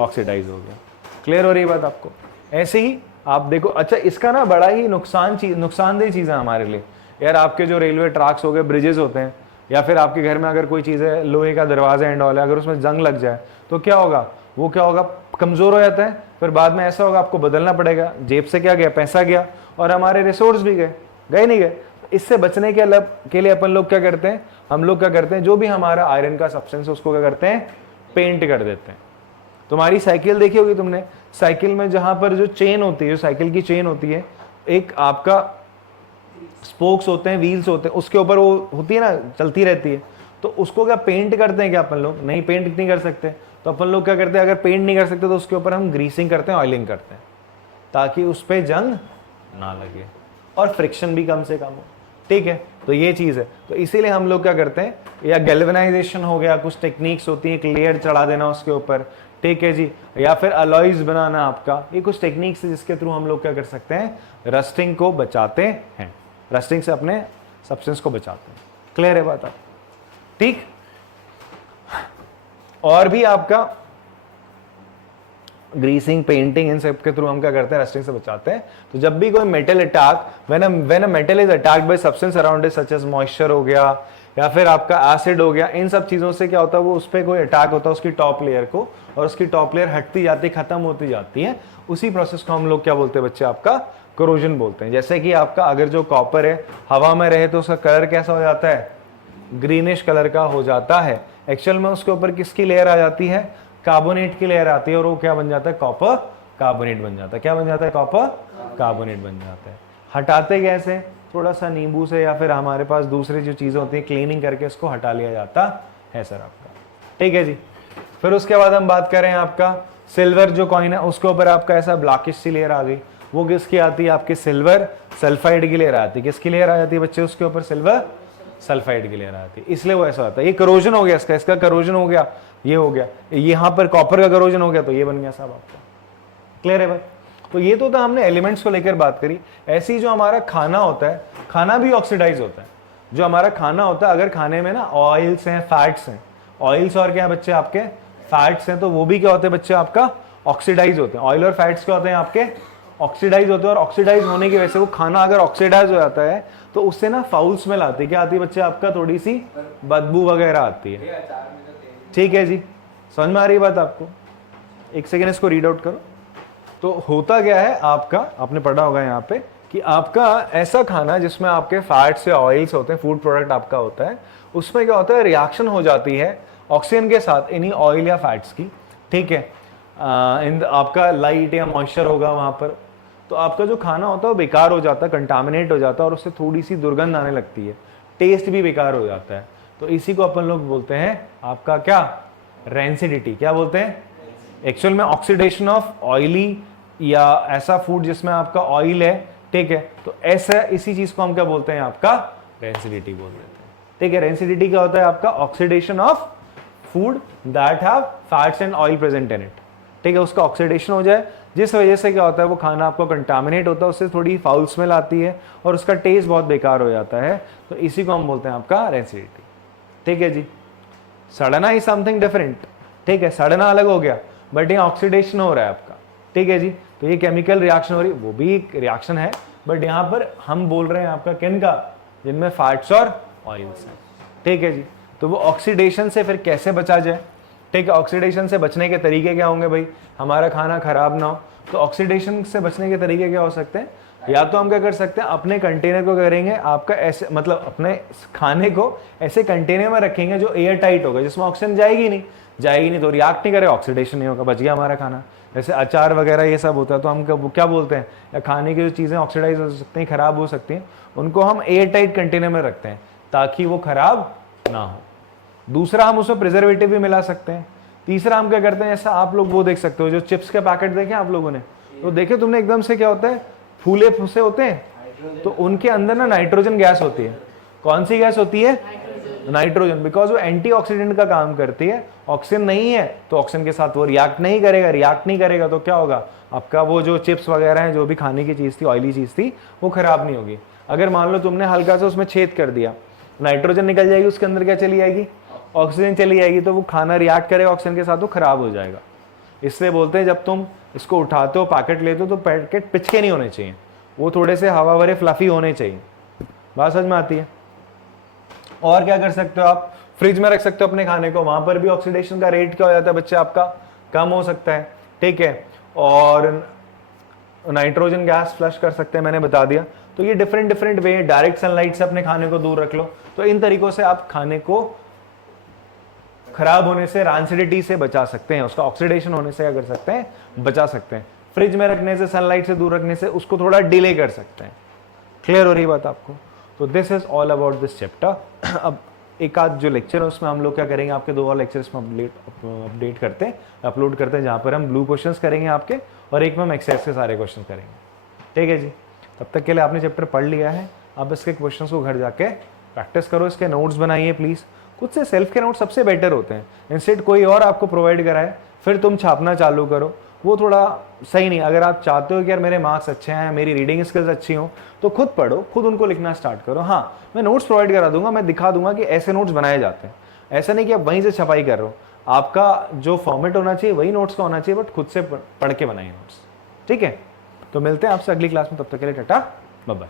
ऑक्सीडाइज हो गया। क्लियर हो रही बात आपको। ऐसे ही आप देखो, अच्छा इसका ना बड़ा ही नुकसानदेह चीज है हमारे लिए यार, आपके जो रेलवे ट्रैक्स हो गए, ब्रिजेस होते हैं, या फिर आपके घर में अगर कोई चीज़ है, लोहे का दरवाजा एंड ऑल है, अगर उसमें जंग लग जाए तो क्या होगा, वो क्या होगा, कमजोर हो जाता है, फिर बाद में ऐसा होगा आपको बदलना पड़ेगा, जेब से क्या गया, पैसा गया, और हमारे रिसोर्स भी गए, गए नहीं गए। इससे बचने के लिए अपन लोग क्या करते हैं, हम लोग क्या करते हैं, जो भी हमारा आयरन का सब्सटेंस है उसको क्या करते हैं, पेंट कर देते हैं। तुम्हारी साइकिल देखी होगी तुमने, साइकिल में जहां पर जो चेन होती है, जो साइकिल की चेन होती है, एक आपका स्पोक्स होते हैं, व्हील्स होते हैं, उसके ऊपर वो होती है ना, चलती रहती है, तो उसको क्या पेंट करते हैं क्या अपन लोग, नहीं पेंट नहीं कर सकते, तो अपन लोग क्या करते हैं, अगर पेंट नहीं कर सकते तो उसके ऊपर हम ग्रीसिंग करते हैं, ऑयलिंग करते हैं, ताकि उस पर जंग ना लगे और फ्रिक्शन भी कम से कम हो, ठीक है। तो ये चीज़ है, तो इसीलिए हम लोग क्या करते हैं, या गैल्वेनाइजेशन हो गया, कुछ टेक्निक्स होती है, एक लेयर चढ़ा देना उसके ऊपर, ठीक है जी, या फिर अलॉयज बनाना आपका, ये कुछ टेक्निक्स है जिसके थ्रू हम लोग क्या कर सकते हैं, रस्टिंग को बचाते हैं, रस्टिंग से अपने सब्सटेंस को बचाते हैं। क्लियर है बात आप, ठीक। और भी आपका ग्रीसिंग, पेंटिंग, इन सब के थ्रू हम क्या करते हैं, रस्टिंग से बचाते हैं। तो जब भी कोई metal attack, when a metal is attacked by substance around it, such as moisture हो गया या फिर आपका एसिड हो गया, इन सब चीजों से क्या होता है, वो उस पर कोई अटैक होता है उसकी टॉप लेयर को, और उसकी टॉप लेयर हटती जाती, खत्म होती जाती है, उसी प्रोसेस को हम लोग क्या बोलते हैं बच्चे, आपका कोरोजन बोलते हैं। जैसे कि आपका अगर जो कॉपर है हवा में रहे तो उसका कलर कैसा हो जाता है, ग्रीनिश कलर का हो जाता है, एक्चुअल में उसके ऊपर किसकी लेयर आ जाती है, कार्बोनेट की लेयर आती है, और वो क्या बन जाता है, कॉपर कार्बोनेट बन जाता है। क्या बन जाता है, कॉपर कार्बोनेट बन जाता है। हटाते कैसे, थोड़ा सा नींबू से, या फिर हमारे पास दूसरी जो चीजें होती है, क्लीनिंग करके इसको हटा लिया जाता है सर आपका, ठीक है जी। फिर उसके बाद हम बात करें आपका सिल्वर जो कॉइन है, उसके ऊपर आपका ऐसा ब्लैकिश सी लेयर आ गई, वो किसकी आती है, आपकी सिल्वर सल्फाइड की लेयर आती है। किसकी लेयर आ जाती है बच्चे, उसके ऊपर सिल्वर सल्फाइड की लेयर आती है, इसलिए वो ऐसा होता है। ये करोजन हो गया, इसका करोजन हो गया, ये हो गया, यहाँ पर कॉपर का करोजन हो गया, तो ये बन गया साहब आपका। क्लियर है भाई। तो ये तो था हमने एलिमेंट्स को लेकर बात करी। ऐसे ही जो हमारा खाना होता है, खाना भी ऑक्सीडाइज होता है। जो हमारा खाना होता है, अगर खाने में ना ऑयल्स हैं, फैट्स हैं, ऑयल्स और क्या है बच्चे आपके, फैट्स हैं, तो वो भी क्या होते हैं बच्चे आपका, ऑक्सीडाइज होते हैं। ऑयल और फैट्स क्या होते हैं आपके, ऑक्सीडाइज होते हैं, और ऑक्सीडाइज होने की वजह से वो खाना अगर ऑक्सीडाइज हो जाता है तो उससे ना फाउल स्मेल आती है। क्या आती है बच्चे आपका, थोड़ी सी बदबू वगैरह आती है, ठीक है जी। समझ में आ रही बात आपको, एक सेकेंड इसको रीड आउट करो। तो होता क्या है आपका, आपने पढ़ा होगा यहाँ पे कि आपका ऐसा खाना जिसमें आपके फैट्स या ऑयल्स होते हैं, फूड प्रोडक्ट आपका होता है, उसमें क्या होता है, रिएक्शन हो जाती है ऑक्सीजन के साथ इन्हीं ऑयल या फैट्स की, ठीक है। आपका लाइट या मॉइस्चर होगा वहां पर, तो आपका जो खाना होता है वो बेकार हो जाता है, कंटामिनेट हो जाता है, और उससे थोड़ी सी दुर्गंध आने लगती है, टेस्ट भी बेकार हो जाता है। तो इसी को अपन लोग बोलते हैं आपका क्या, रेंसिडिटी। क्या बोलते हैं, एक्चुअल में ऑक्सीडेशन ऑफ ऑयली या ऐसा फूड जिसमें आपका ऑयल है, ठीक है, तो ऐसा इसी चीज को हम क्या बोलते हैं, आपका रेंसिडिटी बोल देते हैं। ठीक है, रेंसिडिटी क्या होता है आपका? Oxidation of food that have fats and oil present in it. ठीक है, उसका ऑक्सीडेशन हो जाए, जिस वजह से क्या होता है वो खाना आपको कंटामिनेट होता है, उससे थोड़ी फाउल स्मेल आती है और उसका टेस्ट बहुत बेकार हो जाता है, तो इसी को हम बोलते हैं आपका रेंसिडिटी। ठीक है जी। सड़ना इज समथिंग डिफरेंट। ठीक है, सड़ना अलग हो गया, बट यहाँ ऑक्सीडेशन हो रहा है आपका। ठीक है जी, तो ये केमिकल रिएक्शन हो रही है, वो भी एक रिएक्शन है, बट यहाँ पर हम बोल रहे हैं आपका किन का? जिनमें फैट्स और ऑयल्स हैं। ठीक है जी, तो वो ऑक्सीडेशन से फिर कैसे बचा जाए? ठीक है, ऑक्सीडेशन से बचने के तरीके क्या होंगे भाई? हमारा खाना खराब ना हो, तो ऑक्सीडेशन से बचने के तरीके क्या हो सकते हैं? या तो हम क्या कर सकते हैं, अपने कंटेनर को करेंगे आपका ऐसे, मतलब अपने खाने को ऐसे कंटेनर में रखेंगे जो एयर टाइट होगा, जिसमें ऑक्सीजन जाएगी नहीं, तो रिएक्ट नहीं करेगा, ऑक्सीडेशन नहीं होगा, बच गया हमारा खाना। जैसे अचार वगैरह ये सब होता है, तो हम क्या बोलते हैं, या खाने की जो चीज़ें ऑक्सीडाइज हो सकती हैं, खराब हो सकती हैं, उनको हम एयर टाइट कंटेनर में रखते हैं ताकि वो खराब ना हो। दूसरा, हम उसमें प्रिजर्वेटिव भी मिला सकते हैं। तीसरा, हम क्या करते हैं, ऐसा आप लोग वो देख सकते हो, जो चिप्स के पैकेट देखे आप लोगों ने, तो देखे तुमने एकदम से क्या होता है, फूले फूसे होते हैं, तो उनके अंदर ना नाइट्रोजन गैस होती है। कौन सी गैस होती है? नाइट्रोजन, बिकॉज वो एंटीऑक्सीडेंट का काम करती है। ऑक्सीजन नहीं है तो ऑक्सीजन के साथ वो रिएक्ट नहीं करेगा, तो क्या होगा आपका, वो जो चिप्स वगैरह हैं, जो भी खाने की चीज़ थी, ऑयली चीज़ थी, वो खराब नहीं होगी। अगर मान लो तुमने हल्का सा उसमें छेद कर दिया, नाइट्रोजन निकल जाएगी, उसके अंदर क्या चली जाएगी? ऑक्सीजन चली जाएगी, तो वो खाना रिएक्ट करेगा ऑक्सीजन के साथ, वो खराब हो जाएगा। इसलिए बोलते हैं जब तुम इसको उठाते हो, पैकेट लेते हो, तो पैकेट पिचके नहीं होने चाहिए, वो थोड़े से हवा भरे फ्लफी होने चाहिए। बात समझ में आती है? और क्या कर सकते हो आप? फ्रिज में रख सकते हो अपने खाने को, वहां पर भी ऑक्सीडेशन का रेट क्या हो जाता है बच्चे आपका? कम हो सकता है। ठीक है, और नाइट्रोजन गैस फ्लश कर सकते हैं, मैंने बता दिया। तो ये डिफरेंट वे, डायरेक्ट सनलाइट से अपने खाने को दूर रख लो, तो इन तरीकों से आप खाने को खराब होने से, रैंसिडिटी से बचा सकते हैं, उसका ऑक्सीडेशन होने से क्या कर सकते हैं? बचा सकते हैं। फ्रिज में रखने से, सनलाइट से दूर रखने से उसको थोड़ा डिले कर सकते हैं। क्लियर हो रही बात आपको? तो this is all about this chapter. अब एक आध जो लेक्चर है उसमें हम लोग क्या करेंगे, आपके 2 और लेक्चर्स में अपडेट करते हैं, अपलोड करते हैं, जहाँ पर हम ब्लू क्वेश्चंस करेंगे आपके, और एक में हम एक्सरसाइज के सारे क्वेश्चन करेंगे। ठीक है जी, तब तक के लिए आपने चैप्टर पढ़ लिया है, आप इसके क्वेश्चंस को घर जाके प्रैक्टिस करो, इसके नोट्स बनाइए प्लीज़। खुद से सेल्फ के नोट्स सबसे बेटर होते हैं, इंस्टेड कोई और आपको प्रोवाइड कराए फिर तुम छापना चालू करो, वो थोड़ा सही नहीं। अगर आप चाहते हो कि यार मेरे मार्क्स अच्छे हैं, मेरी रीडिंग स्किल्स अच्छी हो, तो खुद पढ़ो, खुद उनको लिखना स्टार्ट करो। हाँ, मैं नोट्स प्रोवाइड करा दूंगा, मैं दिखा दूंगा कि ऐसे नोट्स बनाए जाते हैं। ऐसा नहीं कि आप वहीं से छपाई कर रहे हो, आपका जो फॉर्मेट होना चाहिए वही नोट्स का होना चाहिए, बट खुद से पढ़ के बनाइए नोट्स। ठीक है, तो मिलते हैं आपसे अगली क्लास में, तब तक के लिए टाटा, बाय बाय।